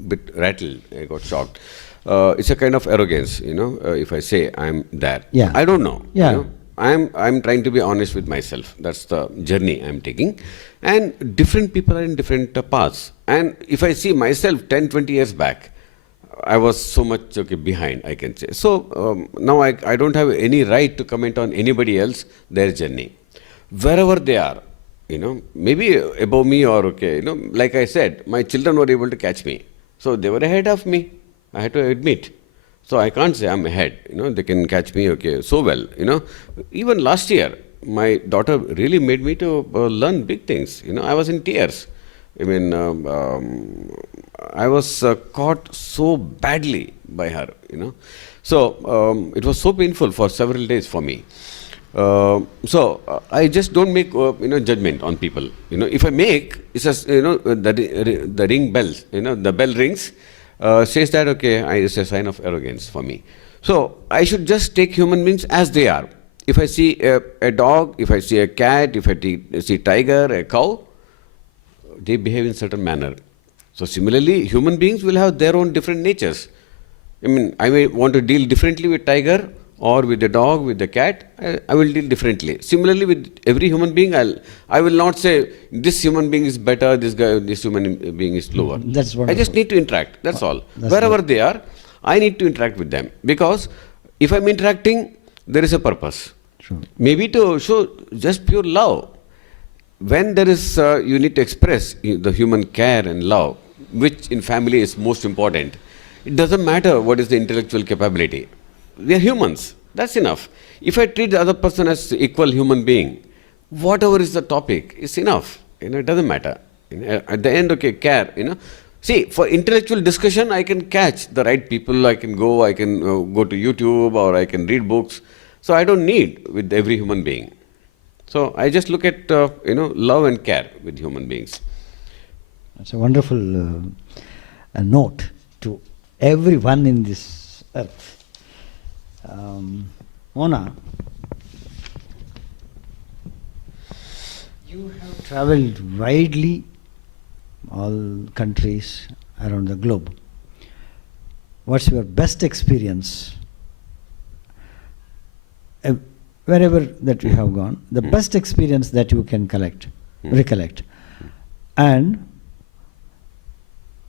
bit rattled, I got shocked. It's a kind of arrogance, if I say I'm there. Yeah. I don't know. Yeah. I'm trying to be honest with myself. That's the journey I'm taking. And different people are in different paths. And if I see myself 10, 20 years back, I was so much behind, I can say. So now I don't have any right to comment on anybody else, their journey. Wherever they are, maybe above me or like I said, my children were able to catch me. So they were ahead of me, I had to admit. So I can't say I'm ahead, they can catch me, so well, Even last year, my daughter really made me to learn big things, I was in tears. I mean, I was caught so badly by her, So it was so painful for several days for me. I just don't make judgment on people. If I make, it's just the ring bells. The bell rings, says that it's a sign of arrogance for me. So I should just take human beings as they are. If I see a dog, if I see a cat, if I see tiger, a cow, they behave in certain manner. So similarly, human beings will have their own different natures. I mean, I may want to deal differently with tiger or with the dog, with the cat. I will deal differently. Similarly, with every human being, I will not say this human being is better, this human being is lower. That's wonderful. I just need to interact. That's all. That's Wherever good. they are, I need to interact with them, because if I'm interacting, there is a purpose. True. Maybe to show just pure love. When there is, you need to express the human care and love, which in family is most important. It doesn't matter what is the intellectual capability. We are humans. That's enough. If I treat the other person as equal human being, whatever is the topic, is enough. It doesn't matter. At the end, care. See, for intellectual discussion, I can catch the right people. I can go to YouTube, or I can read books. So I don't need with every human being. So I just look at love and care with human beings. It's a wonderful note to everyone in this earth. Mona, you have traveled widely, all countries around the globe. What's your best experience? Wherever that you have gone, the best experience that you can recollect. And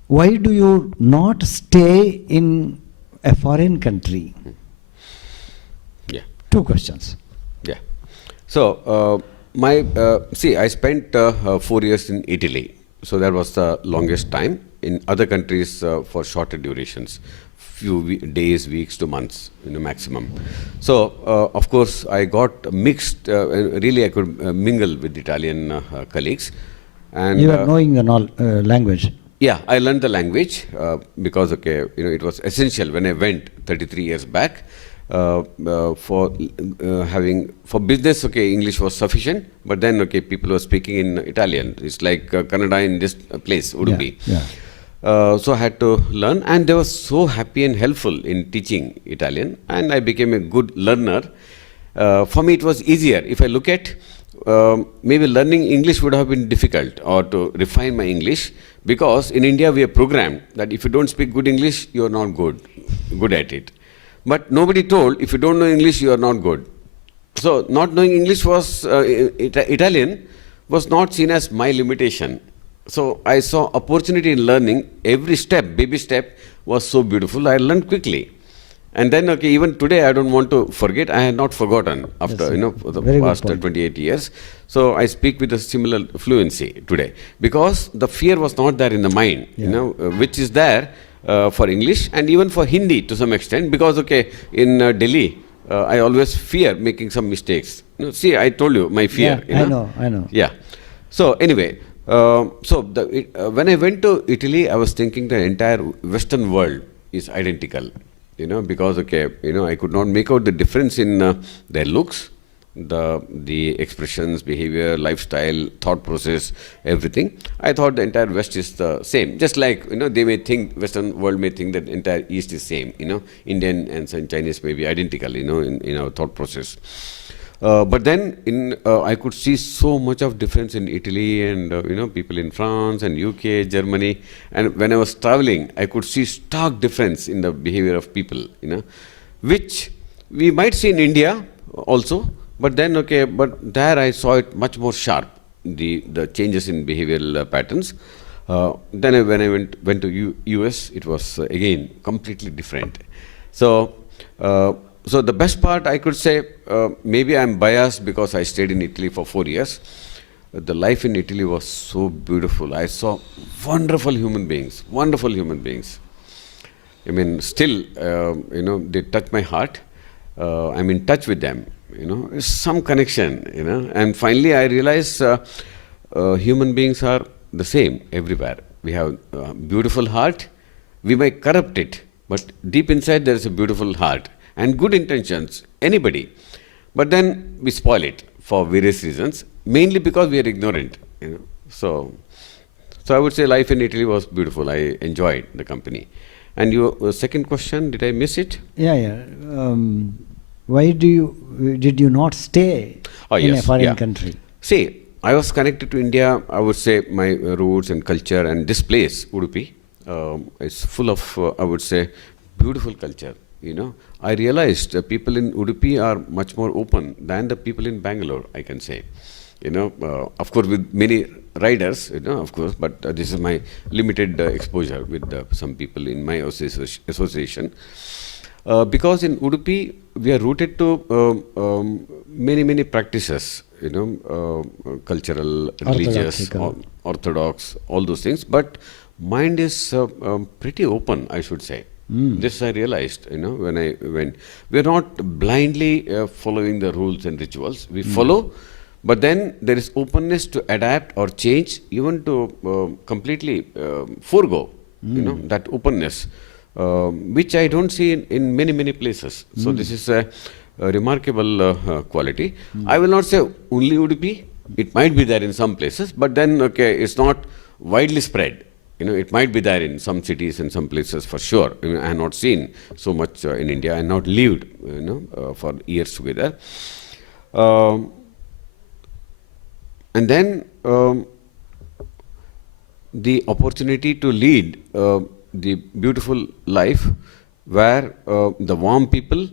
why do you not stay in a foreign country? Yeah. 2 questions. Yeah. So, I spent 4 years in Italy. So that was the longest time. In other countries, for shorter durations, few days, weeks to months, maximum. So, of course, I got mixed. Really, I could mingle with Italian colleagues. And You are knowing the language. yeah, I learned the language because it was essential when I went 33 years back. For business, English was sufficient, but then people were speaking in Italian. It's like Kannada in this place, Udupi. Yeah. So I had to learn, and they were so happy and helpful in teaching Italian, and I became a good learner. For me, it was easier. If I look at maybe learning English would have been difficult, or to refine my English, because in India we are programmed that if you don't speak good English, you are not good at it. But nobody told if you don't know English, you are not good. So not knowing English was Italian was not seen as my limitation. So I saw opportunity in learning. Every step, baby step, was so beautiful. I learned quickly. And then, even today I don't want to forget. I had not forgotten after, for the past 28 years. So I speak with a similar fluency today. Because the fear was not there in the mind, which is there for English and even for Hindi to some extent. Because, in Delhi, I always fear making some mistakes. See, I told you my fear. Yeah, I know. Yeah. So anyway, when I went to Italy, I was thinking the entire Western world is identical. Because I could not make out the difference in their looks, the expressions, behavior, lifestyle, thought process, everything. I thought the entire West is the same. Just like they may think, Western world may think that entire East is same. Indian and Chinese may be identical. In our thought process. But then I could see so much of difference in Italy and people in France and UK, Germany, and when I was traveling, I could see stark difference in the behavior of people, which we might see in India also, but then but there I saw it much more sharp, the changes in behavioral patterns. Then when I went to US, it was again completely different. So the best part, I could say, maybe I'm biased because I stayed in Italy for 4 years. The life in Italy was so beautiful. I saw wonderful human beings. I mean, still, they touch my heart. I'm in touch with them. Some connection. And finally, I realized human beings are the same everywhere. We have beautiful heart. We may corrupt it, but deep inside there is a beautiful heart and good intentions, anybody. But then we spoil it for various reasons, mainly because we are ignorant. So I would say life in Italy was beautiful. I enjoyed the company. And your second question, did I miss it? Yeah. Why did you not stay in a foreign country? See, I was connected to India. I would say my roots and culture, and this place, Udupi, is full of, I would say, beautiful culture. I realized people in Udupi are much more open than the people in Bangalore, I can say. Of course, with many riders, of course, but this is my limited exposure with some people in my association. Because in Udupi, we are rooted to many practices, cultural, religious, orthodox, all those things. But mind is pretty open, I should say. This I realized, when I went. We are not blindly following the rules and rituals. We follow, but then there is openness to adapt or change, even to completely forego, that openness, which I don't see in many places. So this is a remarkable quality. I will not say only Udupi. It might be there in some places, but then, it's not widely spread. It might be there in some cities and some places for sure. I have not seen so much in India and not lived, for years together. And then the opportunity to lead the beautiful life where the warm people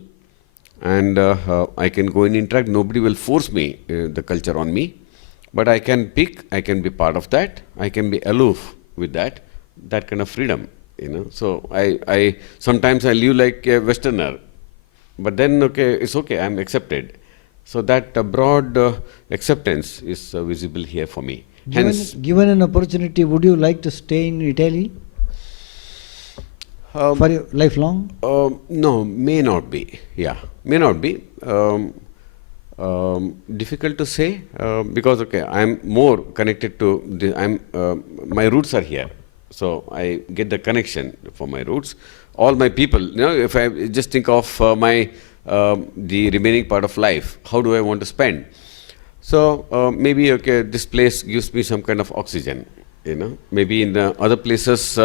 and I can go and interact. Nobody will force me, the culture on me, but I can pick, I can be part of that, I can be aloof with that kind of freedom, So I sometimes I live like a Westerner, but then it's okay, I'm accepted. So that broad acceptance is visible here for me. Given an opportunity, would you like to stay in Italy for your lifelong? No, may not be. Yeah, may not be. Difficult to say because I'm more connected to my roots are here, so I get the connection for my roots. All my people, if I just think of my the remaining part of life, how do I want to spend? So maybe this place gives me some kind of oxygen. Maybe in the other places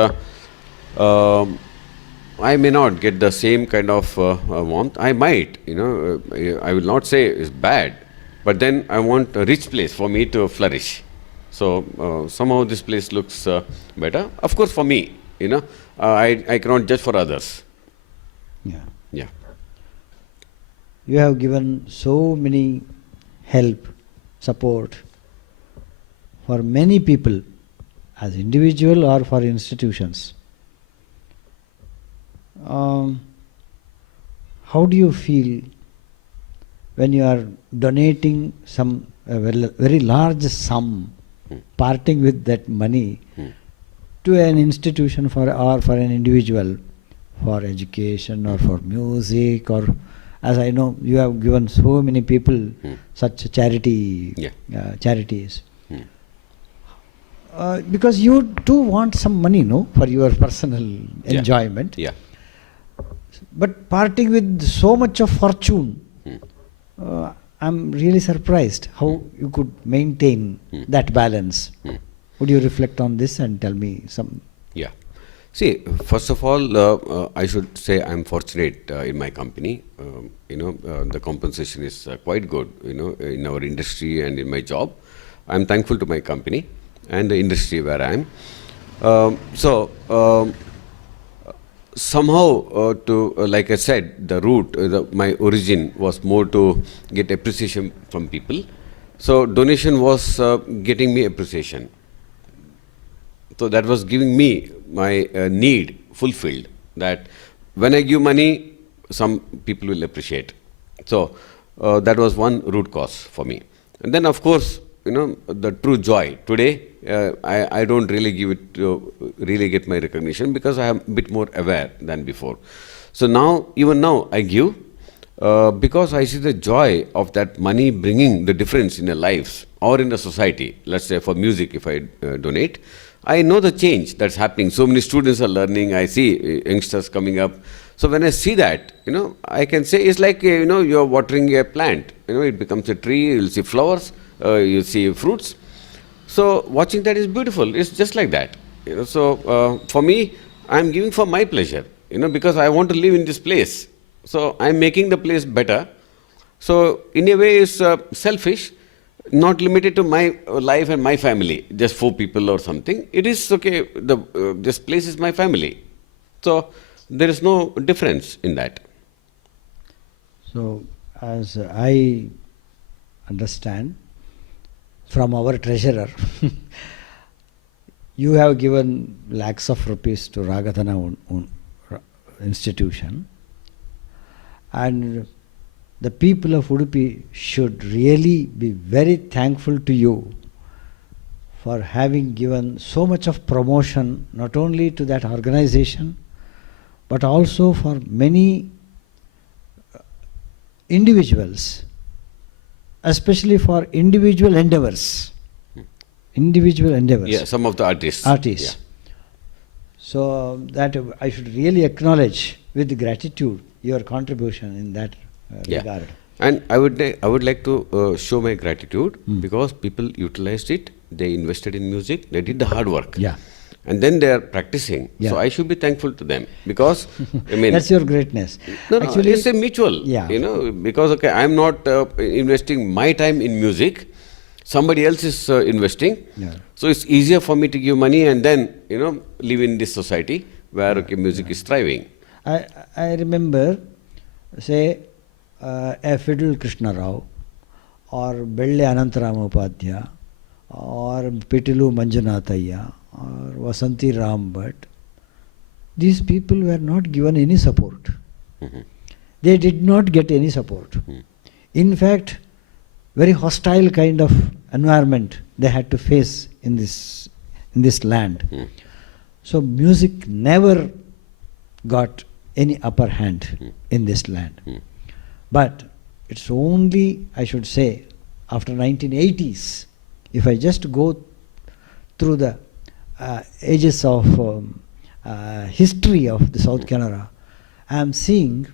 I may not get the same kind of warmth. I might, I will not say it's bad, but then I want a rich place for me to flourish. So somehow this place looks better. Of course, for me, I cannot judge for others. Yeah. You have given so many help, support for many people, as individual or for institutions. How do you feel when you are donating some very large sum, parting with that money to an institution or for an individual, for education or for music, or as I know you have given so many people such charities. Because you too want some money, for your personal enjoyment. Yeah. But parting with so much of fortune, I'm really surprised how you could maintain that balance. Would you reflect on this and tell me some? Yeah. See, first of all, I should say I'm fortunate in my company. The compensation is quite good, in our industry and in my job. I'm thankful to my company and the industry where I am. Somehow, like I said, the root, my origin was more to get appreciation from people. So donation was getting me appreciation. So that was giving me my need fulfilled, that when I give money, some people will appreciate. So that was one root cause for me. And then, of course, the true joy. Today, I don't really give it to really get my recognition because I am a bit more aware than before. So now, even now, I give because I see the joy of that money bringing the difference in their lives. or in a society, let's say for music, if I donate, I know the change that's happening. So many students are learning. I see youngsters coming up. So when I see that, I can say it's like, you're watering a plant. It becomes a tree. You'll see flowers. You'll see fruits. So watching that is beautiful. It's just like that. So for me, I'm giving for my pleasure. Because I want to live in this place. So I'm making the place better. So in a way, it's selfish. Not limited to my life and my family, just 4 people or something. It is okay, this place is my family. So there is no difference in that. So as I understand from our treasurer, you have given lakhs of rupees to Raga Dhana institution, and the people of Udupi should really be very thankful to you for having given so much of promotion not only to that organization but also for many individuals, especially for individual endeavors. Yeah, some of the artists. Yeah. So that I should really acknowledge with gratitude your contribution in that regard. And I would like to show my gratitude because people utilized it, they invested in music, they did the hard work. Yeah. And then they are practicing. Yeah. So I should be thankful to them because, I mean... That's your greatness. No, actually, it's a mutual, yeah. Because, okay, I'm not investing my time in music, somebody else is investing. Yeah. So it's easier for me to give money and then, live in this society where music is thriving. I remember, say, a Fiddle Krishna Rao or Belle Anantarama Upadhyaya or Pitilu Manjunathayya or Vasanti Ram Bhatt. These people were not given any support. They did not get any support. In fact, very hostile kind of environment they had to face in this land. So music never got any upper hand in this land. But it's only, I should say, after 1980s, if I just go through the ages of history of the South Canara, I am seeing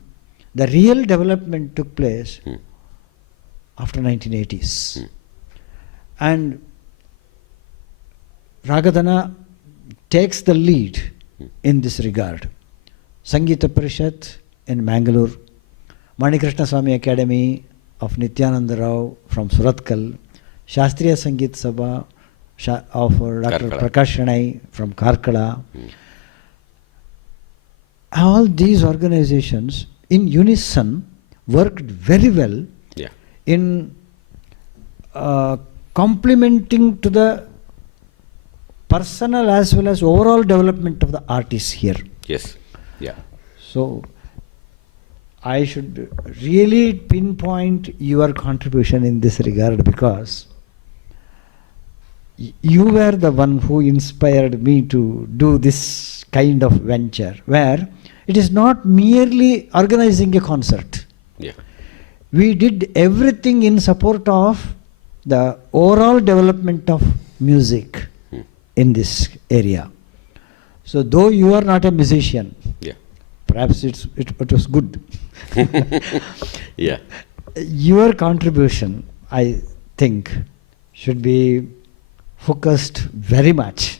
the real development took place after 1980s. And Raga Dhana takes the lead in this regard. Sangeeta Parishad in Mangalore, Manikrishna Swami Academy of Nityananda Rao from Surathkal, Shastriya Sangeet Sabha of Dr. Karkala. Prakash Shanai from Karkala. All these organizations in unison worked very well in complementing to the personal as well as overall development of the artists here. Yes. Yeah. So I should really pinpoint your contribution in this regard because you were the one who inspired me to do this kind of venture where it is not merely organizing a concert. Yeah. We did everything in support of the overall development of music in this area. So though you are not a musician, perhaps it was good. Yeah. Your contribution, I think, should be focused very much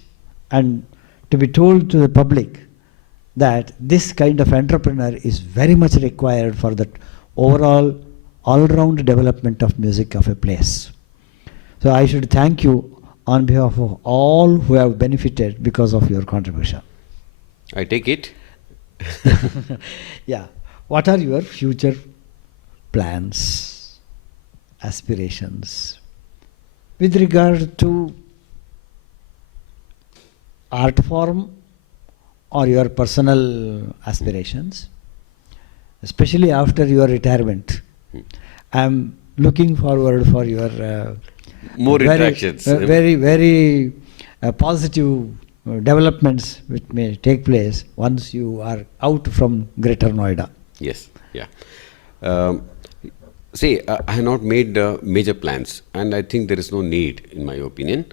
and to be told to the public that this kind of entrepreneur is very much required for the overall all-round development of music of a place. So I should thank you on behalf of all who have benefited because of your contribution. I take it. Yeah. What are your future plans, aspirations with regard to art form or your personal aspirations, especially after your retirement? I am looking forward for your more interactions. Very positive developments which may take place once you are out from Greater Noida. Yes, yeah. See, I have not made major plans, and I think there is no need, in my opinion,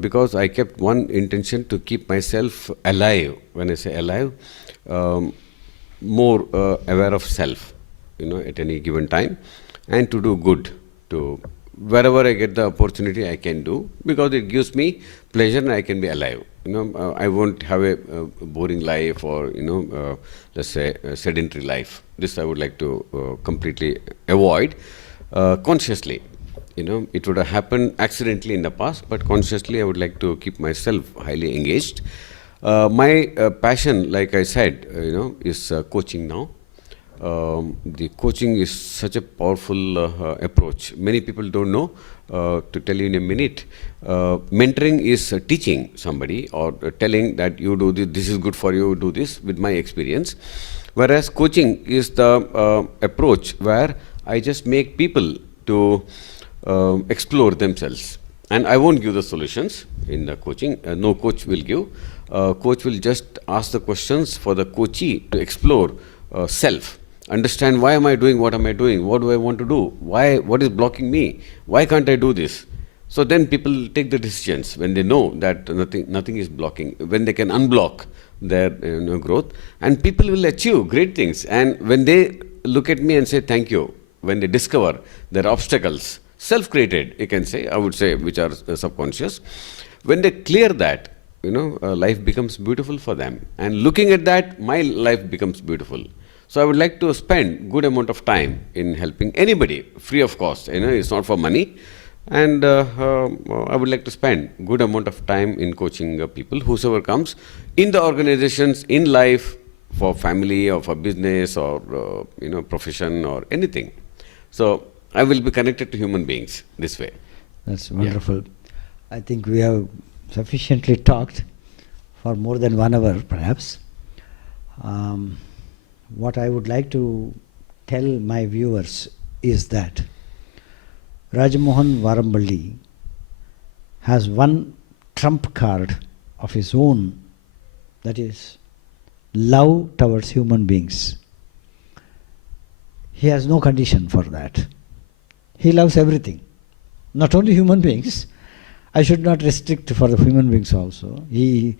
because I kept one intention to keep myself alive. When I say alive, more aware of self, at any given time, and to do good. To wherever I get the opportunity, I can do, because it gives me pleasure and I can be alive. I won't have a boring life, or let's say a sedentary life. This I would like to completely avoid consciously. It would have happened accidentally in the past, but consciously I would like to keep myself highly engaged. My passion, like I said, is coaching now. The coaching is such a powerful approach. Many people don't know. To tell you in a minute, mentoring is teaching somebody, or telling that you do this, this is good for you, do this, with my experience. Whereas coaching is the approach where I just make people to explore themselves. And I won't give the solutions in the coaching. No coach will give. Coach will just ask the questions for the coachee to explore self. Understand, why am I doing what am I doing? What do I want to do? Why? What is blocking me? Why can't I do this? So then people take the decisions when they know that nothing is blocking, when they can unblock their growth, and people will achieve great things. And when they look at me and say thank you, when they discover their obstacles, self-created, you can say, I would say, which are subconscious, when they clear that, life becomes beautiful for them. And looking at that, my life becomes beautiful. So I would like to spend good amount of time in helping anybody, free of cost. It's not for money. And I would like to spend good amount of time in coaching people, whosoever comes, in the organizations, in life, for family or for business or profession or anything. So I will be connected to human beings this way. That's wonderful. Yeah. I think we have sufficiently talked for more than 1 hour, perhaps. What I would like to tell my viewers is that Rajmohan Varambally has one trump card of his own, that is love towards human beings. He has no condition for that. He loves everything, not only human beings. I should not restrict for the human beings also. He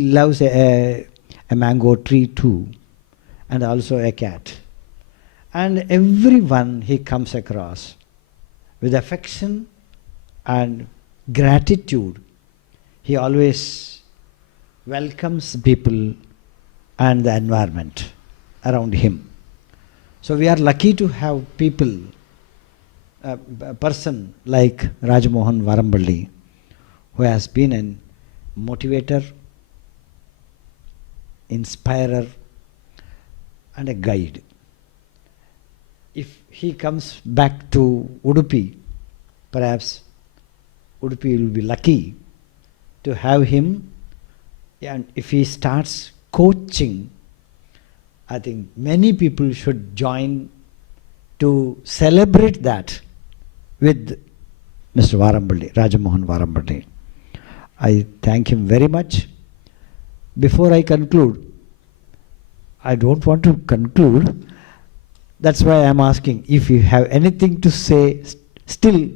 loves a mango tree too, and also a cat. And everyone he comes across, with affection and gratitude, he always welcomes people and the environment around him. So we are lucky to have people, a person like Rajmohan Varambally, who has been a motivator, inspirer, and a guide. If he comes back to Udupi, perhaps Udupi will be lucky to have him. And if he starts coaching, I think many people should join to celebrate that with Mr. Varambally, Rajmohan Varambally. I thank him very much. Before I conclude, I don't want to conclude. That's why I am asking if you have anything to say. Still,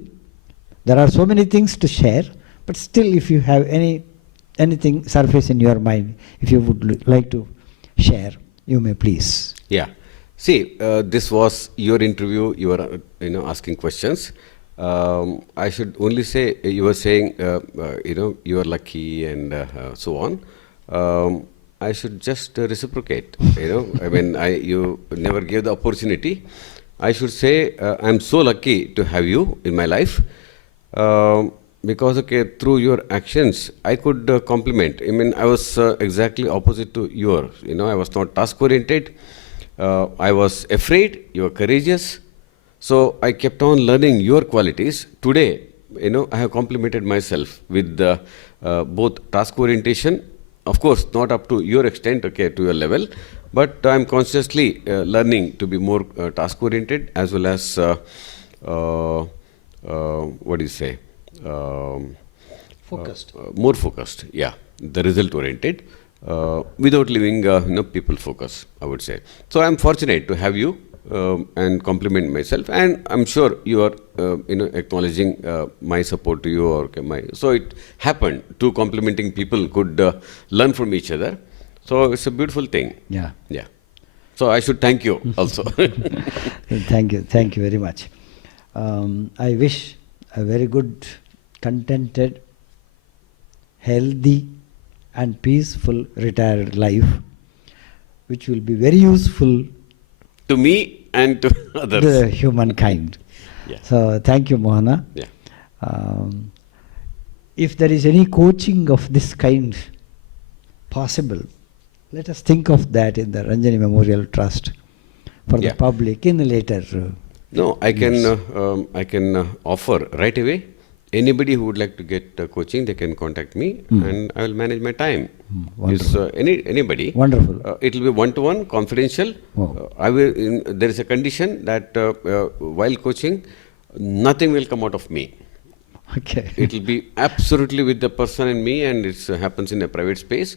there are so many things to share, but still, if you have anything surface in your mind, if you would like to share, you may please. Yeah. See, this was your interview. You were, asking questions. I should only say, you were saying, you are lucky and so on. I should just reciprocate. You never gave the opportunity. I should say, I'm so lucky to have you in my life. Because through your actions, I could compliment. I was exactly opposite to yours. I was not task-oriented. I was afraid. You were courageous. So I kept on learning your qualities. Today, I have complimented myself with both task orientation. Of course, not up to your extent, to your level, but I'm consciously learning to be more task-oriented, as well as, what do you say? Focused. More focused, yeah, the result-oriented, without leaving people focus, I would say. So I'm fortunate to have you and compliment myself, and I'm sure you are acknowledging my support to you, or so it happened. Two complimenting people could learn from each other, so it's a beautiful thing. Yeah. So I should thank you also. Thank you very much. I wish a very good, contented, healthy and peaceful retired life, which will be very useful to me and to others. The humankind. Yeah. So thank you, Mohana. Yeah. If there is any coaching of this kind possible, let us think of that in the Ranjani Memorial Trust for the public in the later. No, I can offer right away. Anybody who would like to get coaching, they can contact me, and I will manage my time. Wonderful. Anybody. Wonderful. It will be one-to-one, confidential. Oh. There is a condition that while coaching, nothing will come out of me. Okay. It will be absolutely with the person and me, and it happens in a private space.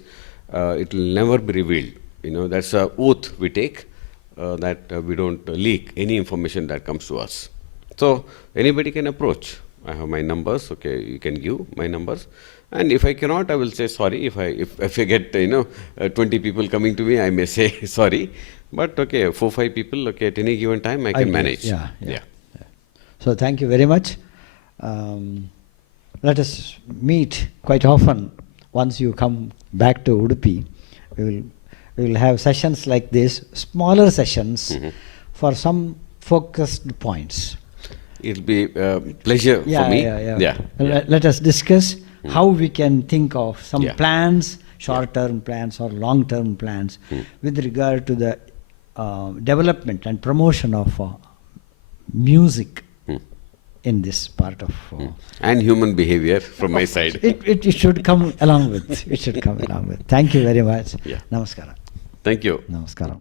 It will never be revealed. That's a oath we take, that we don't leak any information that comes to us. So anybody can approach. I have my numbers. Okay, you can give my numbers, and if I cannot, I will say sorry. If I get 20 people coming to me, I may say sorry. But okay, 4-5 people. Okay, at any given time, I can manage. Yeah. So thank you very much. Let us meet quite often. Once you come back to Udupi, we will have sessions like this, smaller sessions for some focused points. It'll be a pleasure for me. Let us discuss how we can think of some plans, short-term plans or long-term plans with regard to the development and promotion of music in this part of... and human behavior from my side. It should come along with. It should come along with. Thank you very much. Yeah. Namaskara. Thank you. Namaskaram.